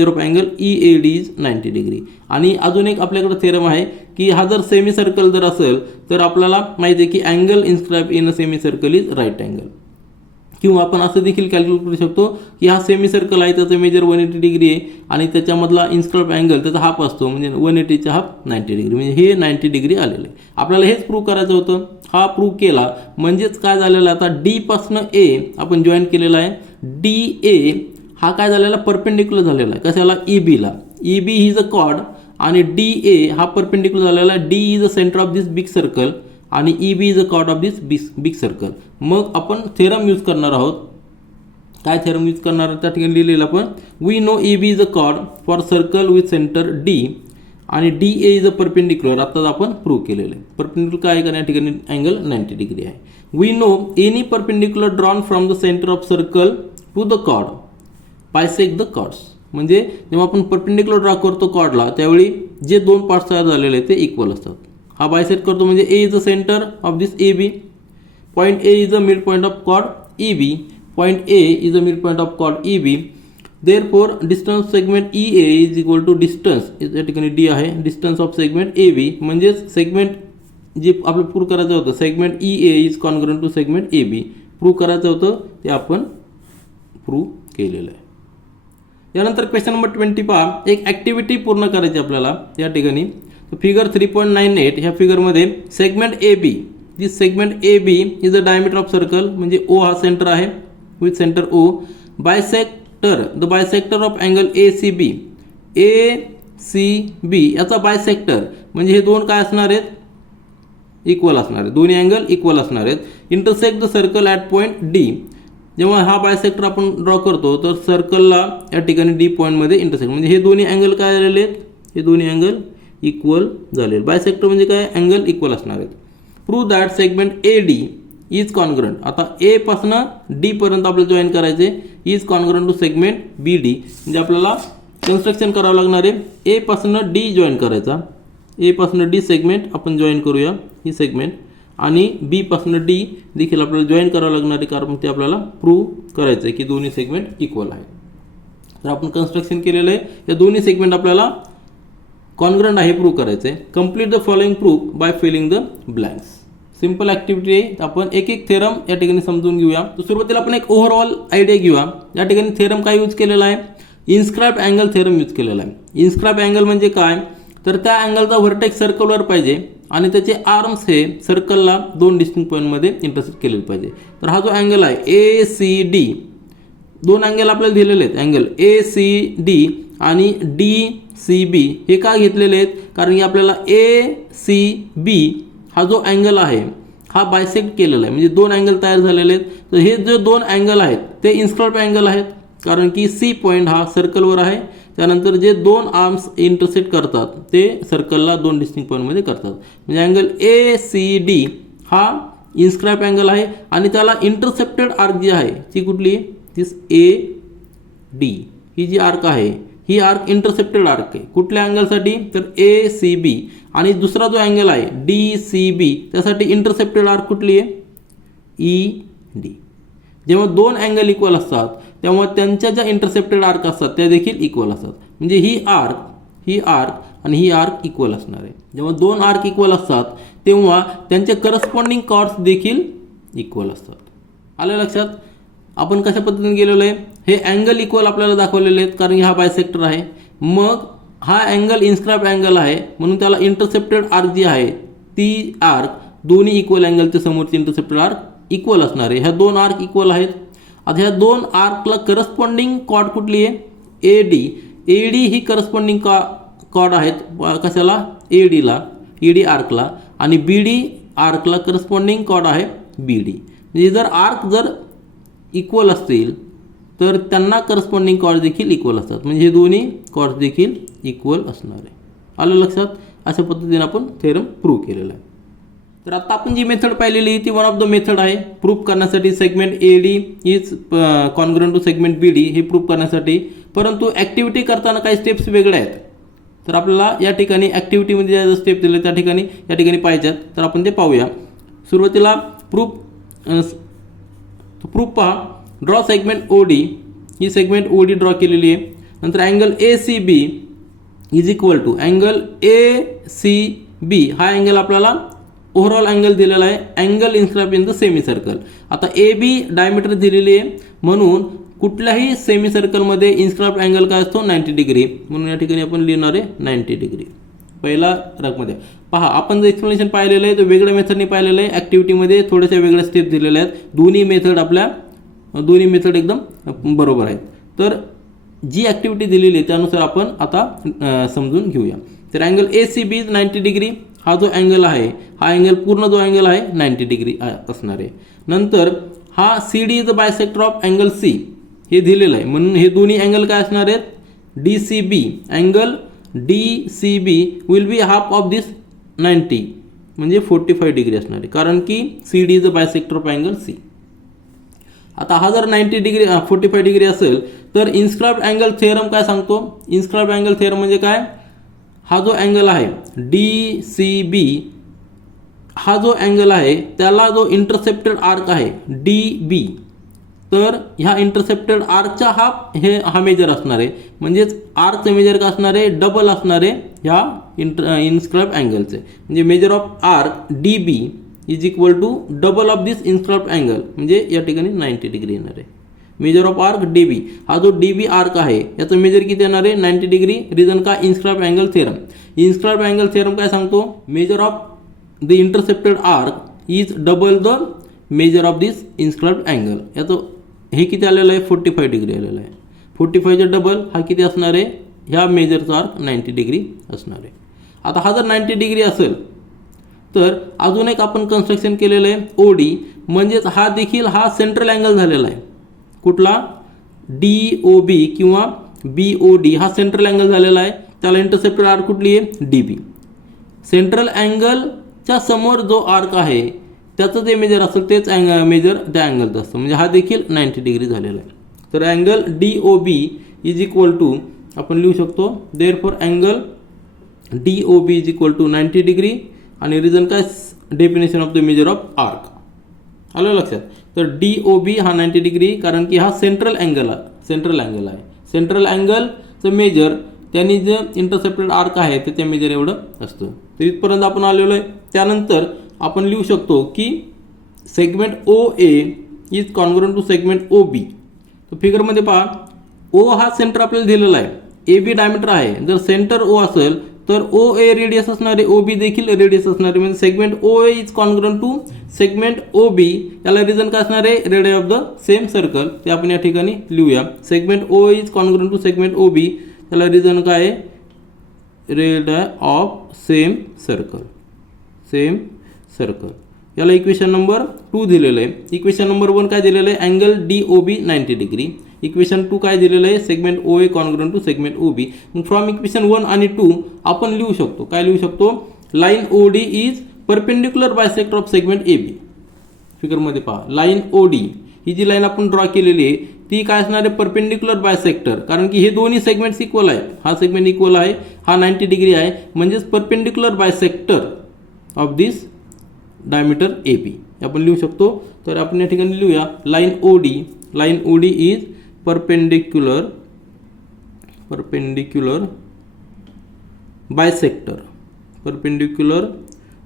of angle E A D is 90 degree. आणि अजून एक आपल्याकडे थेरम आहे की हा जर सेमी सर्कल जर असेल तर आपल्याला माहिती आहे की angle inscribe in a semi circle is right angle. किंवा आपण असं देखील कॅल्क्युलेट करू शकतो की हा सेमी सर्कल आहे त्याचं मेजर 180 डिग्री आहे आणि त्याच्यामधला इन्स्क्राइब अँगल त्याचा हाफ असतो म्हणजे 180चा हाफ 90 डिग्री म्हणजे हे 90 डिग्री आलेलं आहे. आपल्याला हेच प्रूव्ह करायचं होतं. हा प्रूव्ह केला म्हणजेच काय झालेलं आता डी पासनं ए आपण जॉईन केलेला आहे. डी ए हा काय झालेला परपेंडिक्युलर झालेला आहे कशाला EBला. EB इज अ कॉर्ड आणि DA हा परपेंडिक्युलर झालेला. D is a centre of this big circle आणि EB is a chord of this big circle. मग आपण थेरम यूज करणार आहोत. काय थेरम यूज करणार त्या ठिकाणी लिहिलेलं आपण we know EB is a chord for circle with centre D आणि DA इज अ परपेंडिक्युलर. आता आपण प्रूव्ह केलेलं आहे. परपेंडिक्युलर काय कारण या ठिकाणी अँगल 90 डिग्री आहे. We know any perpendicular drawn from the centre of circle to the chord bisect the chords. म्हणजे जेव्हा आपण परपेंडिक्युलर ड्रॉ करतो कॉर्डला त्यावेळी जे दोन पार्ट्स तयार झालेले आहेत ते इक्वल असतात. हा बायसेक्ट करतो म्हणजे A is the centre of this AB. Point A is the mid point of chord EB. Point A is the mid point of chord EB. Therefore distance segment EA is equal to distance या ठिकाणी D आहे distance of segment AB. म्हणजेच segment जे आपलं prove करायचं होतं segment EA is congruent to segment AB prove करायचं होतं ते आपण प्रूव्ह केलेलं आहे. यानंतर क्वेश्चन नंबर 20 पहा. एक ॲक्टिव्हिटी पूर्ण करायची आपल्याला या ठिकाणी. फिगर 3.98 ह्या फिगरमध्ये segment AB this segment AB is the diameter of circle म्हणजे O हा सेंटर आहे with centre O. Bisector the bisector of angle ACB याचा बायसेक्टर म्हणजे हे दोन काय असणार आहेत इक्वल असणार आहेत. दोन्ही अँगल इक्वल असणार आहेत. Intersect the circle at point D. जेव्हा हा बायसेक्टर आपण ड्रॉ करतो तर सर्कलला या ठिकाणी D पॉईंटमध्ये इंटरसेक्ट म्हणजे हे दोन्ही अँगल काय झालेले आहेत हे दोन्ही अँगल इक्वल झाले. बायसेक्टर म्हणजे काय अँगल इक्वल असणार आहेत. Prove that segment AD is congruent. आता A पासून D पर्यंत आपल्याला जॉईन करायचे is congruent to segment BD. म्हणजे आपल्याला कन्स्ट्रक्शन करावं लागणार आहे. A पासून D जॉईन करायचा. A पासून D सेगमेंट आपण जॉईन करूया ही सेगमेंट आणि B पासून D देखील आपल्याला जॉईन करावं लागणार आहे कारण ते आपल्याला प्रूव्ह करायचं आहे की दोन्ही सेगमेंट इक्वल आहेत. तर आपण कन्स्ट्रक्शन केलेलं आहे. या दोन्ही सेगमेंट आपल्याला कॉन्ग्रुएंट आहे प्रूव्ह करायचं आहे. Complete the following proof bye feeling the blanks. Simple activity आहे. आपण एक एक थेरम या ठिकाणी समजून घेऊया. तर सुरुवातीला आपण एक ओव्हरऑल आयडिया घेऊया. या ठिकाणी थेरम काय यूज केलेला आहे इन्स्क्राइब अँगल थेरम यूज केलेला आहे. इन्स्क्राइब अँगल म्हणजे काय तर त्या अँगलचा व्हर्टेक्स सर्कलवर पाहिजे आणि त्याचे आर्म्स हे सर्कलला दोन डिस्टिंक्ट पॉईंटमध्ये इंटरसेक्ट केलेले पाहिजे. तर हा जो अँगल आहे ACD दोन अँगल आपल्याला दिलेले आहेत. अँगल ACD आणि DCB हे का घेतलेले आहेत कारण की आपल्याला ACB हा जो अँगल आहे हा बायसेक्ट केलेला आहे म्हणजे दोन अँगल तयार झालेले आहेत. तर हे जे दोन अँगल आहेत ते इन्स्क्राइब अँगल आहेत कारण की C पॉईंट हा सर्कलवर आहे. त्यानंतर जे दोन आर्म्स इंटरसेक्ट करतात ते सर्कलला दोन डिस्टिंक्ट पॉईंटमध्ये करतात म्हणजे अँगल ACD हा इन्स्क्राइब अँगल आहे आणि त्याला इंटरसेप्टेड आर्क जी आहे ती कुठली दिस AD ही जी आर्क आहे ही आर्क इंटरसेप्टेड आर्क आहे. कुठल्या अँगलसाठी तर ACB आणि दुसरा जो अँगल आहे DCB त्यासाठी इंटरसेप्टेड आर्क कुठली आहे ED. जेव्हा दोन अँगल इक्वल असतात तेव्हा त्यांच्या ज्या इंटरसेप्टेड आर्क असतात त्या देखील इक्वल असतात म्हणजे ही आर्क आणि ही आर्क इक्वल असणार आहे. जेव्हा दोन आर्क इक्वल असतात तेव्हा त्यांचे करस्पॉन्डिंग कॉर्ड्स देखील इक्वल असतात. आलं लक्षात. आपण कशा पद्धतीने गेलेलो आहे हे अँगल इक्वल आपल्याला दाखवलेले आहेत कारण की हा बायसेक्टर आहे. मग हा अँगल इन्स्क्राइब अँगल आहे म्हणून त्याला इंटरसेप्टेड आर्क जी आहे ती आर्क दोन्ही इक्वल अँगलच्या समोरची इंटरसेप्टेड आर्क इक्वल असणार आहे. ह्या दोन आर्क इक्वल आहेत. आता ह्या दोन आर्कला करस्पॉन्डिंग कॉर्ड कुठली आहे AD ही करस्पॉन्डिंग कॉर्ड आहेत कशाला ED आर्कला आणि BD आर्कला करस्पॉन्डिंग कॉर्ड आहे BD. म्हणजे जर आर्क जर इक्वल असतील तर त्यांना करस्पॉन्डिंग कॉर्ड देखील इक्वल असतात म्हणजे हे दोन्ही कॉर्ड देखील इक्वल असणार आहे. आलं लक्षात. अशा पद्धतीने आपण थेरम प्रूव्ह केलेला आहे. तर आता आपण जी मेथड पाहिलेली ती वन ऑफ द मेथड आहे प्रूव्ह करण्यासाठी segment AD is congruent to segment BD हे प्रूव्ह करण्यासाठी. परंतु ॲक्टिव्हिटी करताना काही स्टेप्स वेगळ्या आहेत. तर आपल्याला या ठिकाणी ॲक्टिव्हिटीमध्ये ज्या स्टेप दिले त्या ठिकाणी पाहिजेत तर आपण ते पाहूया. सुरुवातीला प्रूफ पहा. ड्रॉ सेगमेंट OD ही सेगमेंट OD ड्रॉ केलेली आहे. नंतर angle ACB is equal to angle ACB हा अँगल आपल्याला ओव्हरऑल अँगल दिलेला आहे angle inscribe in the semicircle. आता AB डायमीटर दिलेली आहे म्हणून कुठल्याही सेमी सर्कलमध्ये इन्स्क्राइब अँगल काय असतो 90 डिग्री म्हणून या ठिकाणी आपण लिहिणार आहे 90 डिग्री. पहिला रकमध्ये पहा आपण जे एक्सप्लेनेशन पाहिलेलं आहे तो वेगळ्या मेथडने पाहिलेलं आहे. ॲक्टिव्हिटीमध्ये थोड्याशा वेगळ्या स्टेप दिलेल्या आहेत. दोन्ही मेथड एकदम बरोबर आहेत. तर जी ॲक्टिव्हिटी दिलेली आहे त्यानुसार आपण आता समजून घेऊया. तर अँगल ACB इज 90 डिग्री. हा जो अँगल आहे हा अँगल पूर्ण जो अँगल आहे 90 डिग्री असणार आहे. नंतर हा CD is a bisector of angle C हे दिलेलं आहे, म्हणून हे दोन्ही अँगल काय असणार आहेत DCB. Angle DCB will be half of this 90 म्हणजे 45 डिग्री असणार आहे, कारण की CD is a bisector of angle C. आता हा जर 90 डिग्री 45 डिग्री असेल तर इन्स्क्राइब्ड अँगल थेरम काय सांगतो. इन्स्क्राइब्ड अँगल थेरम म्हणजे काय, हा जो अँगल आहे DCB हा जो अँगल आहे त्याला जो इंटरसेप्टेड आर्क आहे DB, तर ह्या इंटरसेप्टेड आर्कच्या हा मेजर असणार आहे, म्हणजेच आर्कचे मेजर काय असणार आहे डबल असणार आहे ह्या इन्स्क्राइब्ड अँगलचे. म्हणजे measure of arc DB is equal to double of this inscribed angle, म्हणजे या ठिकाणी 90 डिग्री येणार आहे. मेजर ऑफ आर्क DB, हा जो DB आर्क आहे याचं मेजर किती येणार आहे 90 डिग्री. रिझन का inscribed angle theorem. Inscribed angle theorem काय सांगतो, measure of the intercepted arc is double the measure of this inscribed angle. याचं हे किती आलेलं आहे 45 डिग्री आलेलं आहे. 45चे डबल हा किती असणार आहे, ह्या मेजरचा आर्क 90 डिग्री असणार आहे. आता हा जर 90 डिग्री असेल तर अजून एक आपण कन्स्ट्रक्शन केलेलं आहे OD, म्हणजेच हा देखील हा सेंट्रल अँगल झालेला आहे. कुठला DOB किंवा BOD हा सेंट्रल अँगल झालेला आहे. त्याला इंटरसेप्टेड आर्क कुठली आहे DB. सेंट्रल अँगलच्या समोर जो आर्क आहे त्याचं जे मेजर असेल तेच मेजर त्या अँगलचं असतं, म्हणजे हा देखील 90 डिग्री झालेला आहे. तर angle DOB is equal to आपण लिहू शकतो therefore angle DOB is equal to 90 degree. आणि रिझन काय definition of the measure of arc आलं लक्षात. तर DOB हा 90 डिग्री, कारण की हा सेंट्रल अँगल आहे. सेंट्रल अँगलचं मेजर त्यांनी जे इंटरसेप्टेड आर्क आहे ते त्या मेजर एवढं असतं. तर इथपर्यंत आपण आलेलो आहे. त्यानंतर आपण लिहू शकतो की segment OA is congruent to segment OB. तर फिगरमध्ये पहा O हा सेंटर आपल्याला दिलेला आहे, AB डायमीटर आहे. जर सेंटर O असेल तर OA रेडियस असणार आहे, OB देखील रेडियस असणार आहे, म्हणजे segment OA is congruent to segment OB. याला रिझन काय असणार आहे radius of the same circle. ते आपण या ठिकाणी लिहूया. Segment OA is congruent to segment OB, त्याला रिझन काय आहे रेडियस ऑफ सेम सर्कल. याला इक्वेशन नंबर 2 दिलेलं आहे. इक्वेशन नंबर 1 काय दिलेलं आहे अँगल DOB 90 डिग्री. इक्वेशन 2 काय दिलेलं आहे segment OA congruent to segment OB. मग फ्रॉम इक्वेशन 1 आणि 2 आपण लिहू शकतो, काय लिहू शकतो, line OD is perpendicular bisector of segment AB. फिगरमध्ये पहा लाईन OD ही जी लाईन आपण ड्रॉ केलेली आहे ती काय असणार आहे परपेंडिक्युलर बायसेक्टर, कारण की हे दोन्ही सेगमेंट्स इक्वल आहेत. हा सेगमेंट इक्वल आहे, हा 90 डिग्री आहे, म्हणजेच perpendicular bisector of this diameter AB आपण लिहू शकतो. तर आपण या ठिकाणी लिहूया line OD is perpendicular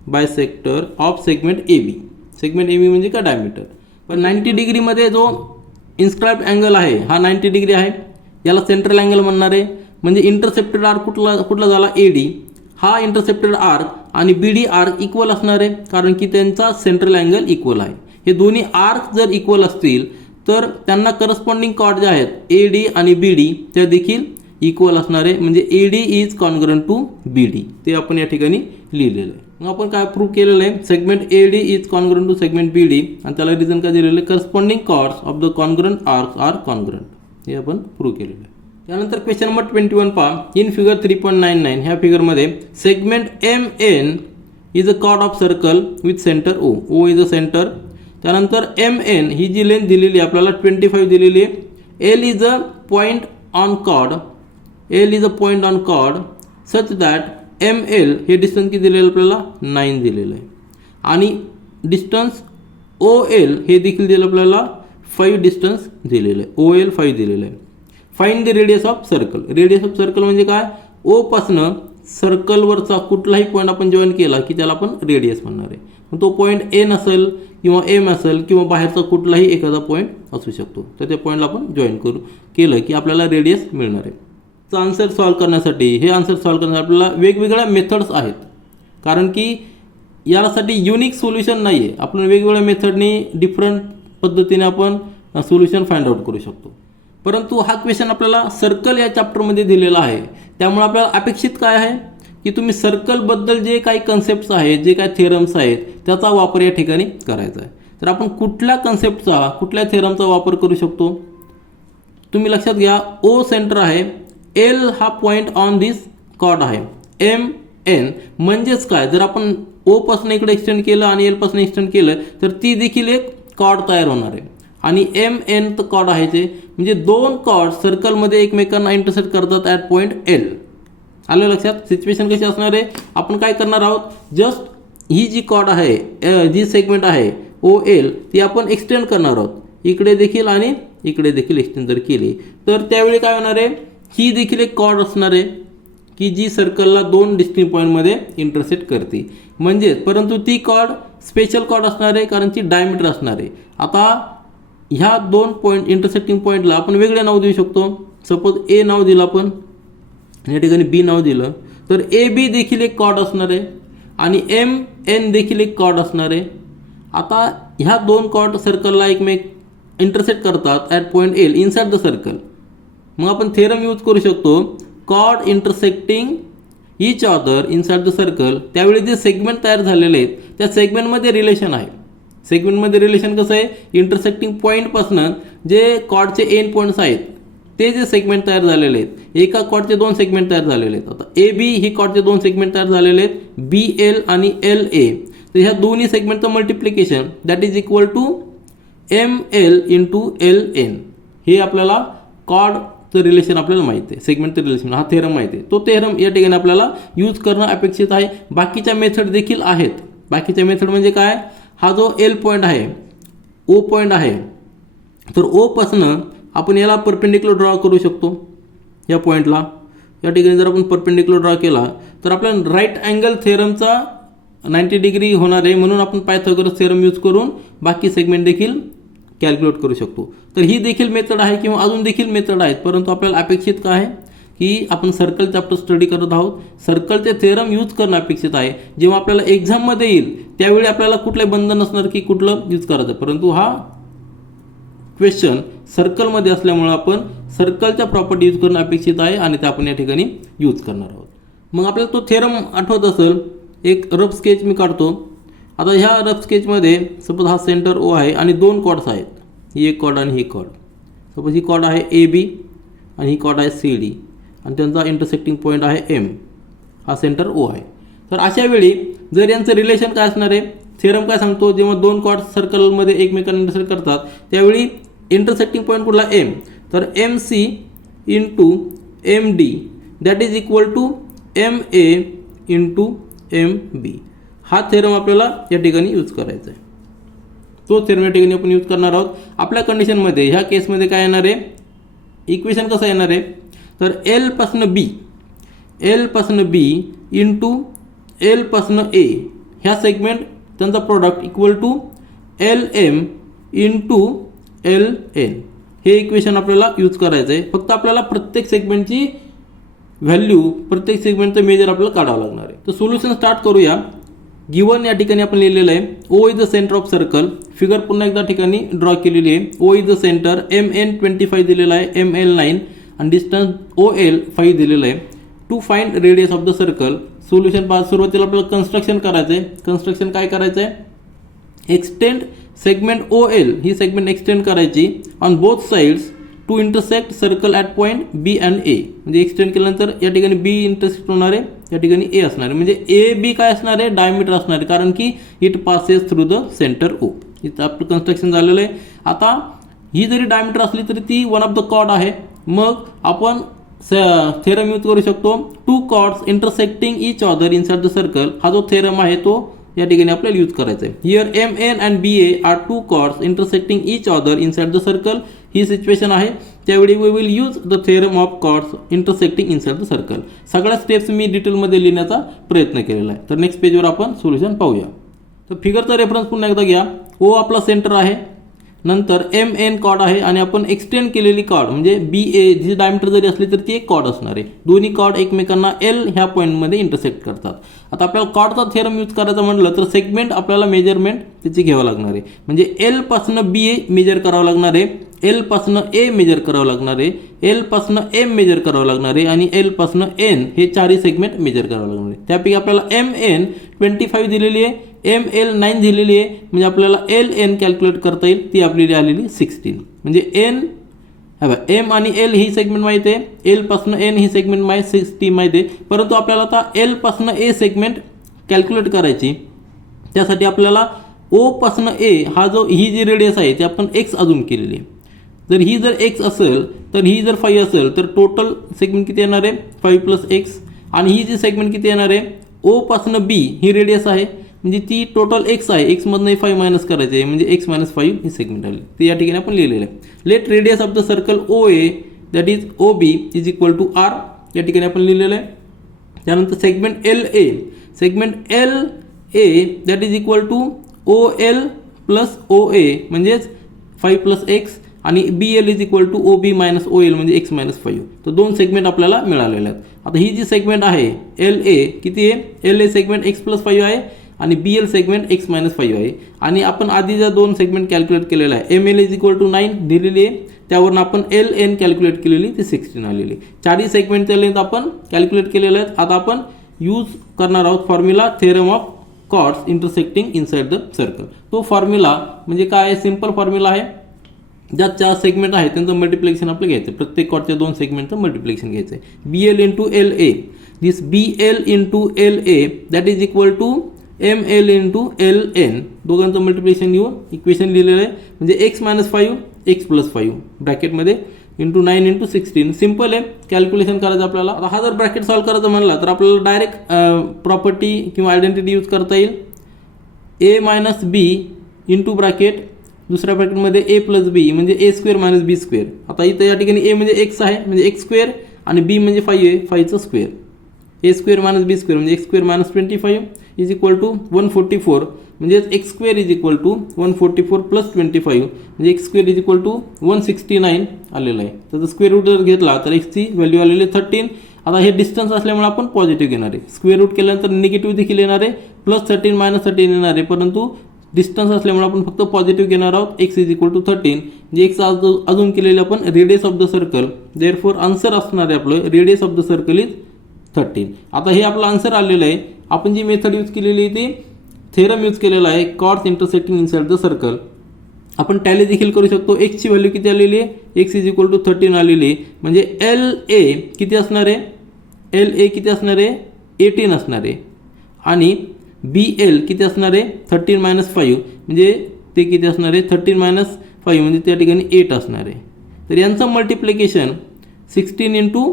bisector of segment AB. Segment AB म्हणजे का डायमीटर. पण 90 डिग्रीमध्ये जो इन्स्क्राइब्ड अँगल आहे हा 90 डिग्री आहे, याला सेंट्रल अँगल म्हणणार आहे. म्हणजे इंटरसेप्टेड आर्क कुठला झाला AD. हा इंटरसेप्टेड आर्क आणि BD आर्क इक्वल असणार आहे, कारण की त्यांचा सेंट्रल अँगल इक्वल आहे. हे दोन्ही आर्क जर इक्वल असतील तर त्यांना करस्पॉन्डिंग कॉर्ड जे आहेत AD आणि BD त्या देखील इक्वल असणार आहे, म्हणजे AD is congruent to BD. ते आपण या ठिकाणी लिहिलेलं आहे. मग आपण काय प्रूव्ह केलेलं आहे segment AD is congruent to segment BD, आणि त्याला रिझन काय दिलेलं आहे corresponding chords of the congruent arcs are congruent. हे आपण प्रूव्ह केलेलं आहे. त्यानंतर क्वेश्चन नंबर 21 पहा. इन फिगर 3.99 ह्या फिगरमध्ये segment MN is a chord of circle with centre O is a centre. त्यानंतर MN ही जी लेंथ दिलेली आहे आपल्याला 25 दिलेली आहे. L is a point on chord such that ML हे डिस्टन्स किती दिलेलं आपल्याला 9 दिलेलं आहे, आणि डिस्टन्स OL हे देखील दिलं आपल्याला 5 डिस्टन्स दिलेलं आहे. OL 5 दिलेलं आहे. Find the radius of circle. Radius of circle म्हणजे काय O पासनं सर्कलवरचा कुठलाही पॉईंट आपण जॉईन केला की त्याला आपण रेडियस म्हणणार आहे. मग तो पॉईंट N असेल किंवा M असेल किंवा बाहेरचा कुठलाही एखादा पॉईंट असू शकतो. तर त्या पॉईंटला आपण जॉईन केलं की आपल्याला रेडियस मिळणार आहे. आन्सर सॉल्व्ह करण्यासाठी आपल्याला वेगवेगळ्या मेथड्स आहेत, कारण की यासाठी युनिक सोल्युशन नाही आहे. आपण वेगवेगळ्या मेथडनी डिफरंट पद्धतीने आपण सोल्युशन फाइंड आउट करू शकतो. परंतु हा क्वेश्चन आपल्याला सर्कल या चॅप्टरमध्ये दिलेला आहे, त्यामुळे आपल्याला अपेक्षित काय आहे की तुम्ही सर्कलबद्दल जे काही कन्सेप्ट्स आहेत, जे काही थेरम्स आहेत, त्याचा वापर या ठिकाणी करायचा आहे. तर आपण कुठल्या कन्सेप्टचा, कुठल्या थेरमचा वापर करू शकतो? तुम्ही लक्षात घ्या, ओ सेंटर आहे, एल हा पॉईंट ऑन दिस कॉर्ड आहे, एम एन म्हणजेच काय, जर आपण ओ पासून इकडे एक्सटेंड केलं आणि एल पासून एक्सटेंड केलं तर ती देखील एक कॉर्ड तयार होणार आहे. आणि एम एन तर कॉर्ड आहे ते, म्हणजे दोन कॉर्ड सर्कलमध्ये एकमेकांना इंटरसेक्ट करतात ॲट पॉईंट एल. आलं लक्षात? सिच्युएशन कशी असणार आहे? आपण काय करणार आहोत, जस्ट ही जी कॉर्ड आहे, जी सेगमेंट आहे ओ एल, ती आपण एक्सटेंड करणार आहोत, इकडे देखील आणि इकडे देखील एक्सटेंड जर केली तर त्यावेळी काय होणार आहे, ही देखील एक कॉर्ड असणार आहे की जी सर्कलला दोन डिस्टिंक्ट पॉईंटमध्ये इंटरसेक्ट करते. म्हणजे परंतु ती कॉर्ड स्पेशल कॉर्ड असणार आहे, कारण ती डायमीटर असणार आहे. आता ह्या दोन पॉईंट इंटरसेक्टिंग पॉईंटला आपण वेगळे नाव देऊ शकतो. सपोज ए नाव दिलं आपण, या ठिकाणी बी नाव दिलं, तर ए बी देखील एक कॉर्ड असणार आहे आणि एम एन देखील एक कॉर्ड असणार आहे. आता ह्या दोन कॉर्ड सर्कलला एकमेक इंटरसेक्ट करतात at point L inside the circle. मग आपण थेरम यूज करू शकतो, chord intersecting each other inside the circle. त्यावेळी जे सेगमेंट तयार झालेले आहेत त्या सेगमेंटमध्ये रिलेशन आहे. सेगमेंटमध्ये रिलेशन कसं आहे, इंटरसेक्टिंग पॉईंटपासून जे कॉर्डचे एंड पॉईंट्स आहेत ते जे सेगमेंट तयार झालेले आहेत, एका कॉर्डचे दोन सेगमेंट तयार झालेले आहेत. आता ए बी ही कॉर्डचे दोन सेगमेंट तयार झालेले आहेत, बी एल आणि एल ए. तर ह्या दोन्ही सेगमेंटचं multiplication that is equal to M L into L N. हे आपल्याला कॉर्डचं रिलेशन आपल्याला माहिती आहे, सेगमेंटचं रिलेशन हा थेरम माहिती आहे. तो थेरम या ठिकाणी आपल्याला यूज करणं अपेक्षित आहे. बाकीच्या मेथड देखील आहेत. बाकीच्या मेथड म्हणजे काय, हा जो एल पॉईंट आहे, ओ पॉईंट आहे, तर ओ पासून आपण याला परपेंडिक्युलर ड्रॉ करू शकतो या पॉईंटला. या ठिकाणी जर आपण परपेंडिक्युलर ड्रॉ केला तर आपल्याला राईट अँगल थेरमचा 90 डिग्री होणार आहे, म्हणून आपण पायथागोरस थेरम यूज करून बाकी सेगमेंट देखील कॅल्क्युलेट करू शकतो. तर ही देखील मेथड आहे किंवा अजून देखील मेथड आहेत, परंतु आपल्याला अपेक्षित काय आहे की आपण सर्कल चॅप्टर स्टडी करत आहोत, सर्कलचे थेरम यूज करणं अपेक्षित आहे. जेव्हा आपल्याला एक्झाममध्ये येईल त्यावेळी आपल्याला कुठले बंधन नसणार की कुठलं यूज करायचं, परंतु हा क्वेश्चन सर्कलमध्ये असल्यामुळे आपण सर्कलच्या प्रॉपर्टी यूज करणं अपेक्षित आहे आणि ते आपण या ठिकाणी यूज करणार आहोत. मग आपल्याला तो थेरम आठवत असेल, एक रफ स्केच मी काढतो. आता ह्या रफ स्केचमध्ये सपोज हा सेंटर ओ आहे आणि दोन कॉर्ड्स आहेत, ही एक कॉर्ड आणि ही कॉर्ड. सपोज ही कॉर्ड आहे ए बी आणि ही कॉर्ड आहे सी डी आणि त्यांचा इंटरसेक्टिंग पॉईंट आहे एम, हा सेंटर ओ आहे. तर अशा वेळी जर यांचं रिलेशन काय असणार आहे, थेरम काय सांगतो, जेव्हा दोन कॉर्ड सर्कलमध्ये एकमेकांना इंटरसेक्ट करतात त्यावेळी इंटरसेक्टिंग पॉईंट कुठला एम, तर M C into M D that is equal to M A into M B. हा थेरम आपल्याला या ठिकाणी यूज करायचा आहे. तो थेरम या ठिकाणी आपण यूज करणार आहोत. आपल्या कंडिशनमध्ये ह्या केसमध्ये काय येणार आहे, इक्वेशन कसं येणार आहे, तर एल पासून बी इंटू एल पासून ए ह्या सेगमेंट त्यांचा product equal to L M into L N. हे इक्वेशन आपल्याला यूज करायचं आहे. फक्त आपल्याला प्रत्येक सेगमेंटची व्हॅल्यू, प्रत्येक सेगमेंटचं मेजर आपल्याला काढावं लागणार आहे. तर सोल्युशन स्टार्ट करूया. गिवन या ठिकाणी आपण लिहिलेलं आहे, O is the centre of circle. Figure पुन्हा एकदा ठिकाणी ड्रॉ केलेली आहे. O is the centre, M N 25 दिलेला आहे, एम एल 9 आणि डिस्टन्स ओ एल 5 दिलेलं आहे. To find radius of the circle. Solution पहा, सुरुवातीला आपल्याला कन्स्ट्रक्शन करायचं आहे. कन्स्ट्रक्शन काय करायचं आहे, एक्सटेंड सेगमेंट ओ एल, ही सेगमेंट एक्सटेंड करायची on both sides to intersect circle at point B and A. म्हणजे एक्सटेंड केल्यानंतर या ठिकाणी बी इंटरसेक्ट होणार आहे, या ठिकाणी ए असणार आहे. म्हणजे ए बी काय असणार आहे, डायमीटर असणार आहे, कारण की it passes through the centre O. इथं आपलं कन्स्ट्रक्शन झालेलं आहे. आता ही जरी डायमीटर असली तरी ती वन ऑफ द कॉर्ड आहे. मग आपण थेरम यूज करू शकतो, two chords intersecting each other inside the circle. हा जो थेरम आहे तो या ठिकाणी आपल्याला यूज करायचा आहे. Here M N and B A are two chords intersecting each other inside the circle. ही सिच्युएशन आहे, त्यावेळी we will use the theorem of chords intersecting inside the circle. सगळ्या स्टेप्स मी डिटेलमध्ये लिहिण्याचा प्रयत्न केलेला आहे. तर नेक्स्ट पेजवर आपण सोल्युशन पाहूया. तर फिगरचा रेफरन्स पुन्हा एकदा घ्या. ओ आपला सेंटर आहे, नंतर एम एन कॉर्ड आहे आणि आपण एक्सटेंड केलेली कॉर्ड म्हणजे बी ए, जी डायमीटर जरी असली तर ती एक कॉर्ड असणार आहे. दोन्ही कॉर्ड एकमेकांना एल ह्या पॉईंटमध्ये इंटरसेक्ट करतात. आता आपल्याला कॉर्डचा थेरम यूज करायचा म्हटलं तर सेगमेंट आपल्याला मेजरमेंट त्याची घ्यावं लागणार आहे. म्हणजे एल पासून बी ए मेजर करावं लागणार आहे एल पासनं ए मेजर करावं लागणार आहे, एल पासनं एम मेजर करावं लागणार आहे आणि एल पासनं एन हे चारही सेगमेंट मेजर करावं लागणार आहे. त्यापैकी आपल्याला एम एन 25 दिलेली आहे, एम एल 9 दिलेली आहे, म्हणजे आपल्याला एल एन कॅल्क्युलेट करता येईल, ती आपली आलेली 16. म्हणजे एन एम आणि एल ही सेगमेंट माहिती आहे, एल पासनं एन ही सेगमेंट 60 माहिती आहे, परंतु आपल्याला आता एल पासनं ए सेगमेंट कॅल्क्युलेट करायची. त्यासाठी आपल्याला ओ पासनं ए ही जी रेडियस आहे ती आपण एक्स अजून केलेली आहे. जर ही जर एक्स असेल तर ही जर 5 असेल तर टोटल सेगमेंट किती येणार आहे 5 + x. आणि ही जी सेगमेंट किती येणार आहे ओ पासनं बी ही रेडियस आहे, म्हणजे ती टोटल एक्स आहे, एक्समधनं 5 मायनस करायचे आहे, म्हणजे x - 5 ही सेगमेंट आली. ते या ठिकाणी आपण लिहिलेलं आहे. Let radius of the circle O A that is O B is equal to R, या ठिकाणी आपण लिहिलेलं आहे. त्यानंतर segment L A that is equal to O L plus O A म्हणजेच 5 + x आणि B L is equal to O B minus O L म्हणजे x - 5. तर दोन सेगमेंट आपल्याला मिळालेले आहेत. आता ही जी सेगमेंट आहे एल ए किती आहे, एल ए सेगमेंट x + 5 आहे आणि बी एल सेगमेंट x - 5 आहे. आणि आपण आधी ज्या दोन सेगमेंट कॅल्क्युलेट केलेला आहे M L is equal to 9 दिलेली आहे, त्यावरून आपण एल एन कॅल्क्युलेट केलेली ती 16 आलेली. चारही सेगमेंटच्या लेंथ आपण कॅल्क्युलेट केलेल्या आहेत. आता आपण यूज करणार आहोत formula theorem of chords intersecting inside the circle. तो फॉर्म्युला म्हणजे काय, सिंपल फॉर्म्युला आहे. ज्या चार सेगमेंट आहेत त्यांचं मल्टिप्लिकेशन आपलं घ्यायचं, प्रत्येक कॉर्डच्या दोन सेगमेंटचं मल्टिप्लिकेशन घ्यायचं आहे. B L into L A, this B L into L A that is equal to M L into L N, दोघांचं मल्टिप्लिकेशन घेऊन इक्वेशन लिहिलेलं आहे. म्हणजे x - 5 x + 5 ब्रॅकेटमध्ये इंटू 9 इंटू 16. सिम्पल आहे, कॅल्क्युलेशन करायचं आपल्याला. आता हा जर ब्रॅकेट सॉल्व करायचं म्हणला तर आपल्याला डायरेक्ट प्रॉपर्टी किंवा आयडेंटिटी यूज करता येईल. ए मायनस बी इंटू ब्रॅकेट दुसऱ्या ब्रॅकेटमध्ये ए प्लस बी म्हणजे a² - b². आता इथं या ठिकाणी ए म्हणजे x आहे म्हणजे x² आणि बी म्हणजे 5 आहे 5चं स्क्वेअर, a² - b² म्हणजे x² - 25 इज इक्वल टू 144 म्हणजे x² इज इक्वल टू 144 + 25 म्हणजे x² इज इक्वल टू 169 आलेलं आहे. तर स्क्वेअर रूट जर घेतला तर एक्सची व्हॅल्यू आलेली आहे 13. आता हे डिस्टन्स असल्यामुळे आपण पॉझिटिव्ह घेणार आहे, स्क्वेअर रूट केल्यानंतर निगेटिव्ह देखील येणार आहे, +13 - 13 येणार आहे, परंतु डिस्टन्स असल्यामुळे आपण फक्त पॉझिटिव्ह घेणार आहोत. x इज इक्वल टू 13 म्हणजे x अजून केलेलं आपण radius of the circle, therefore answer असणार आहे आपलं radius of the circle is 13. आता हे आपलं आन्सर आलेलं आहे. आपण जी मेथड यूज केलेली आहे ती थेरम यूज केलेला आहे chords intersecting inside the circle. आपण टॅली देखील करू शकतो. एक्सची व्हॅल्यू किती आलेली आहे, x इज इक्वल टू 13 आलेली आहे, म्हणजे एल ए किती असणार आहे, एल ए किती असणार आहे 18 असणार आहे आणि बी एल किती असणार आहे 13 - 5 म्हणजे ते किती असणार आहे 13 - 5 म्हणजे त्या ठिकाणी 8 असणार आहे. तर यांचं मल्टिप्लिकेशन 16 इंटू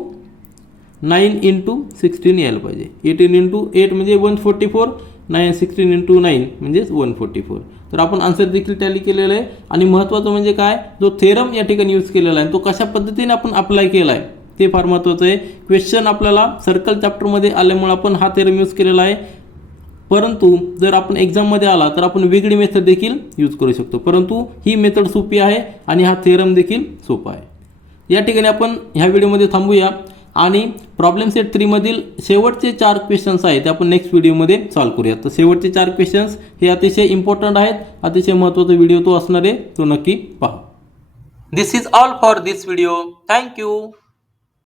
9 इंटू 16 यायला पाहिजे. 18 इंटू 8 म्हणजे 144, 16 इंटू 9 म्हणजेच 144. तर आपण आन्सर देखील टॅली केलेलं आहे. आणि महत्त्वाचं म्हणजे काय, जो थेरम या ठिकाणी यूज केलेला आहे तो कशा पद्धतीने आपण अप्लाय केला आहे ते फार महत्त्वाचं आहे. क्वेश्चन आपल्याला सर्कल चॅप्टरमध्ये आल्यामुळे आपण हा थेरम यूज केलेला आहे, परंतु जर आपण एक्झाममध्ये आला तर आपण वेगळी मेथड देखील यूज करू शकतो, परंतु ही मेथड सोपी आहे आणि हा थेरम देखील सोपा आहे. या ठिकाणी आपण ह्या व्हिडिओमध्ये थांबूया आणि प्रॉब्लेम सेट 3 मधील शेवटचे 4 क्वेश्चन्स आहेत ते आपण नेक्स्ट व्हिडिओमध्ये सॉल्व्ह करूया. तर शेवटचे 4 क्वेश्चन्स हे अतिशय इम्पॉर्टंट आहेत, अतिशय महत्त्वाचा व्हिडिओ तो असणार आहे, तो नक्की पहा. This is all for this video. Thank you.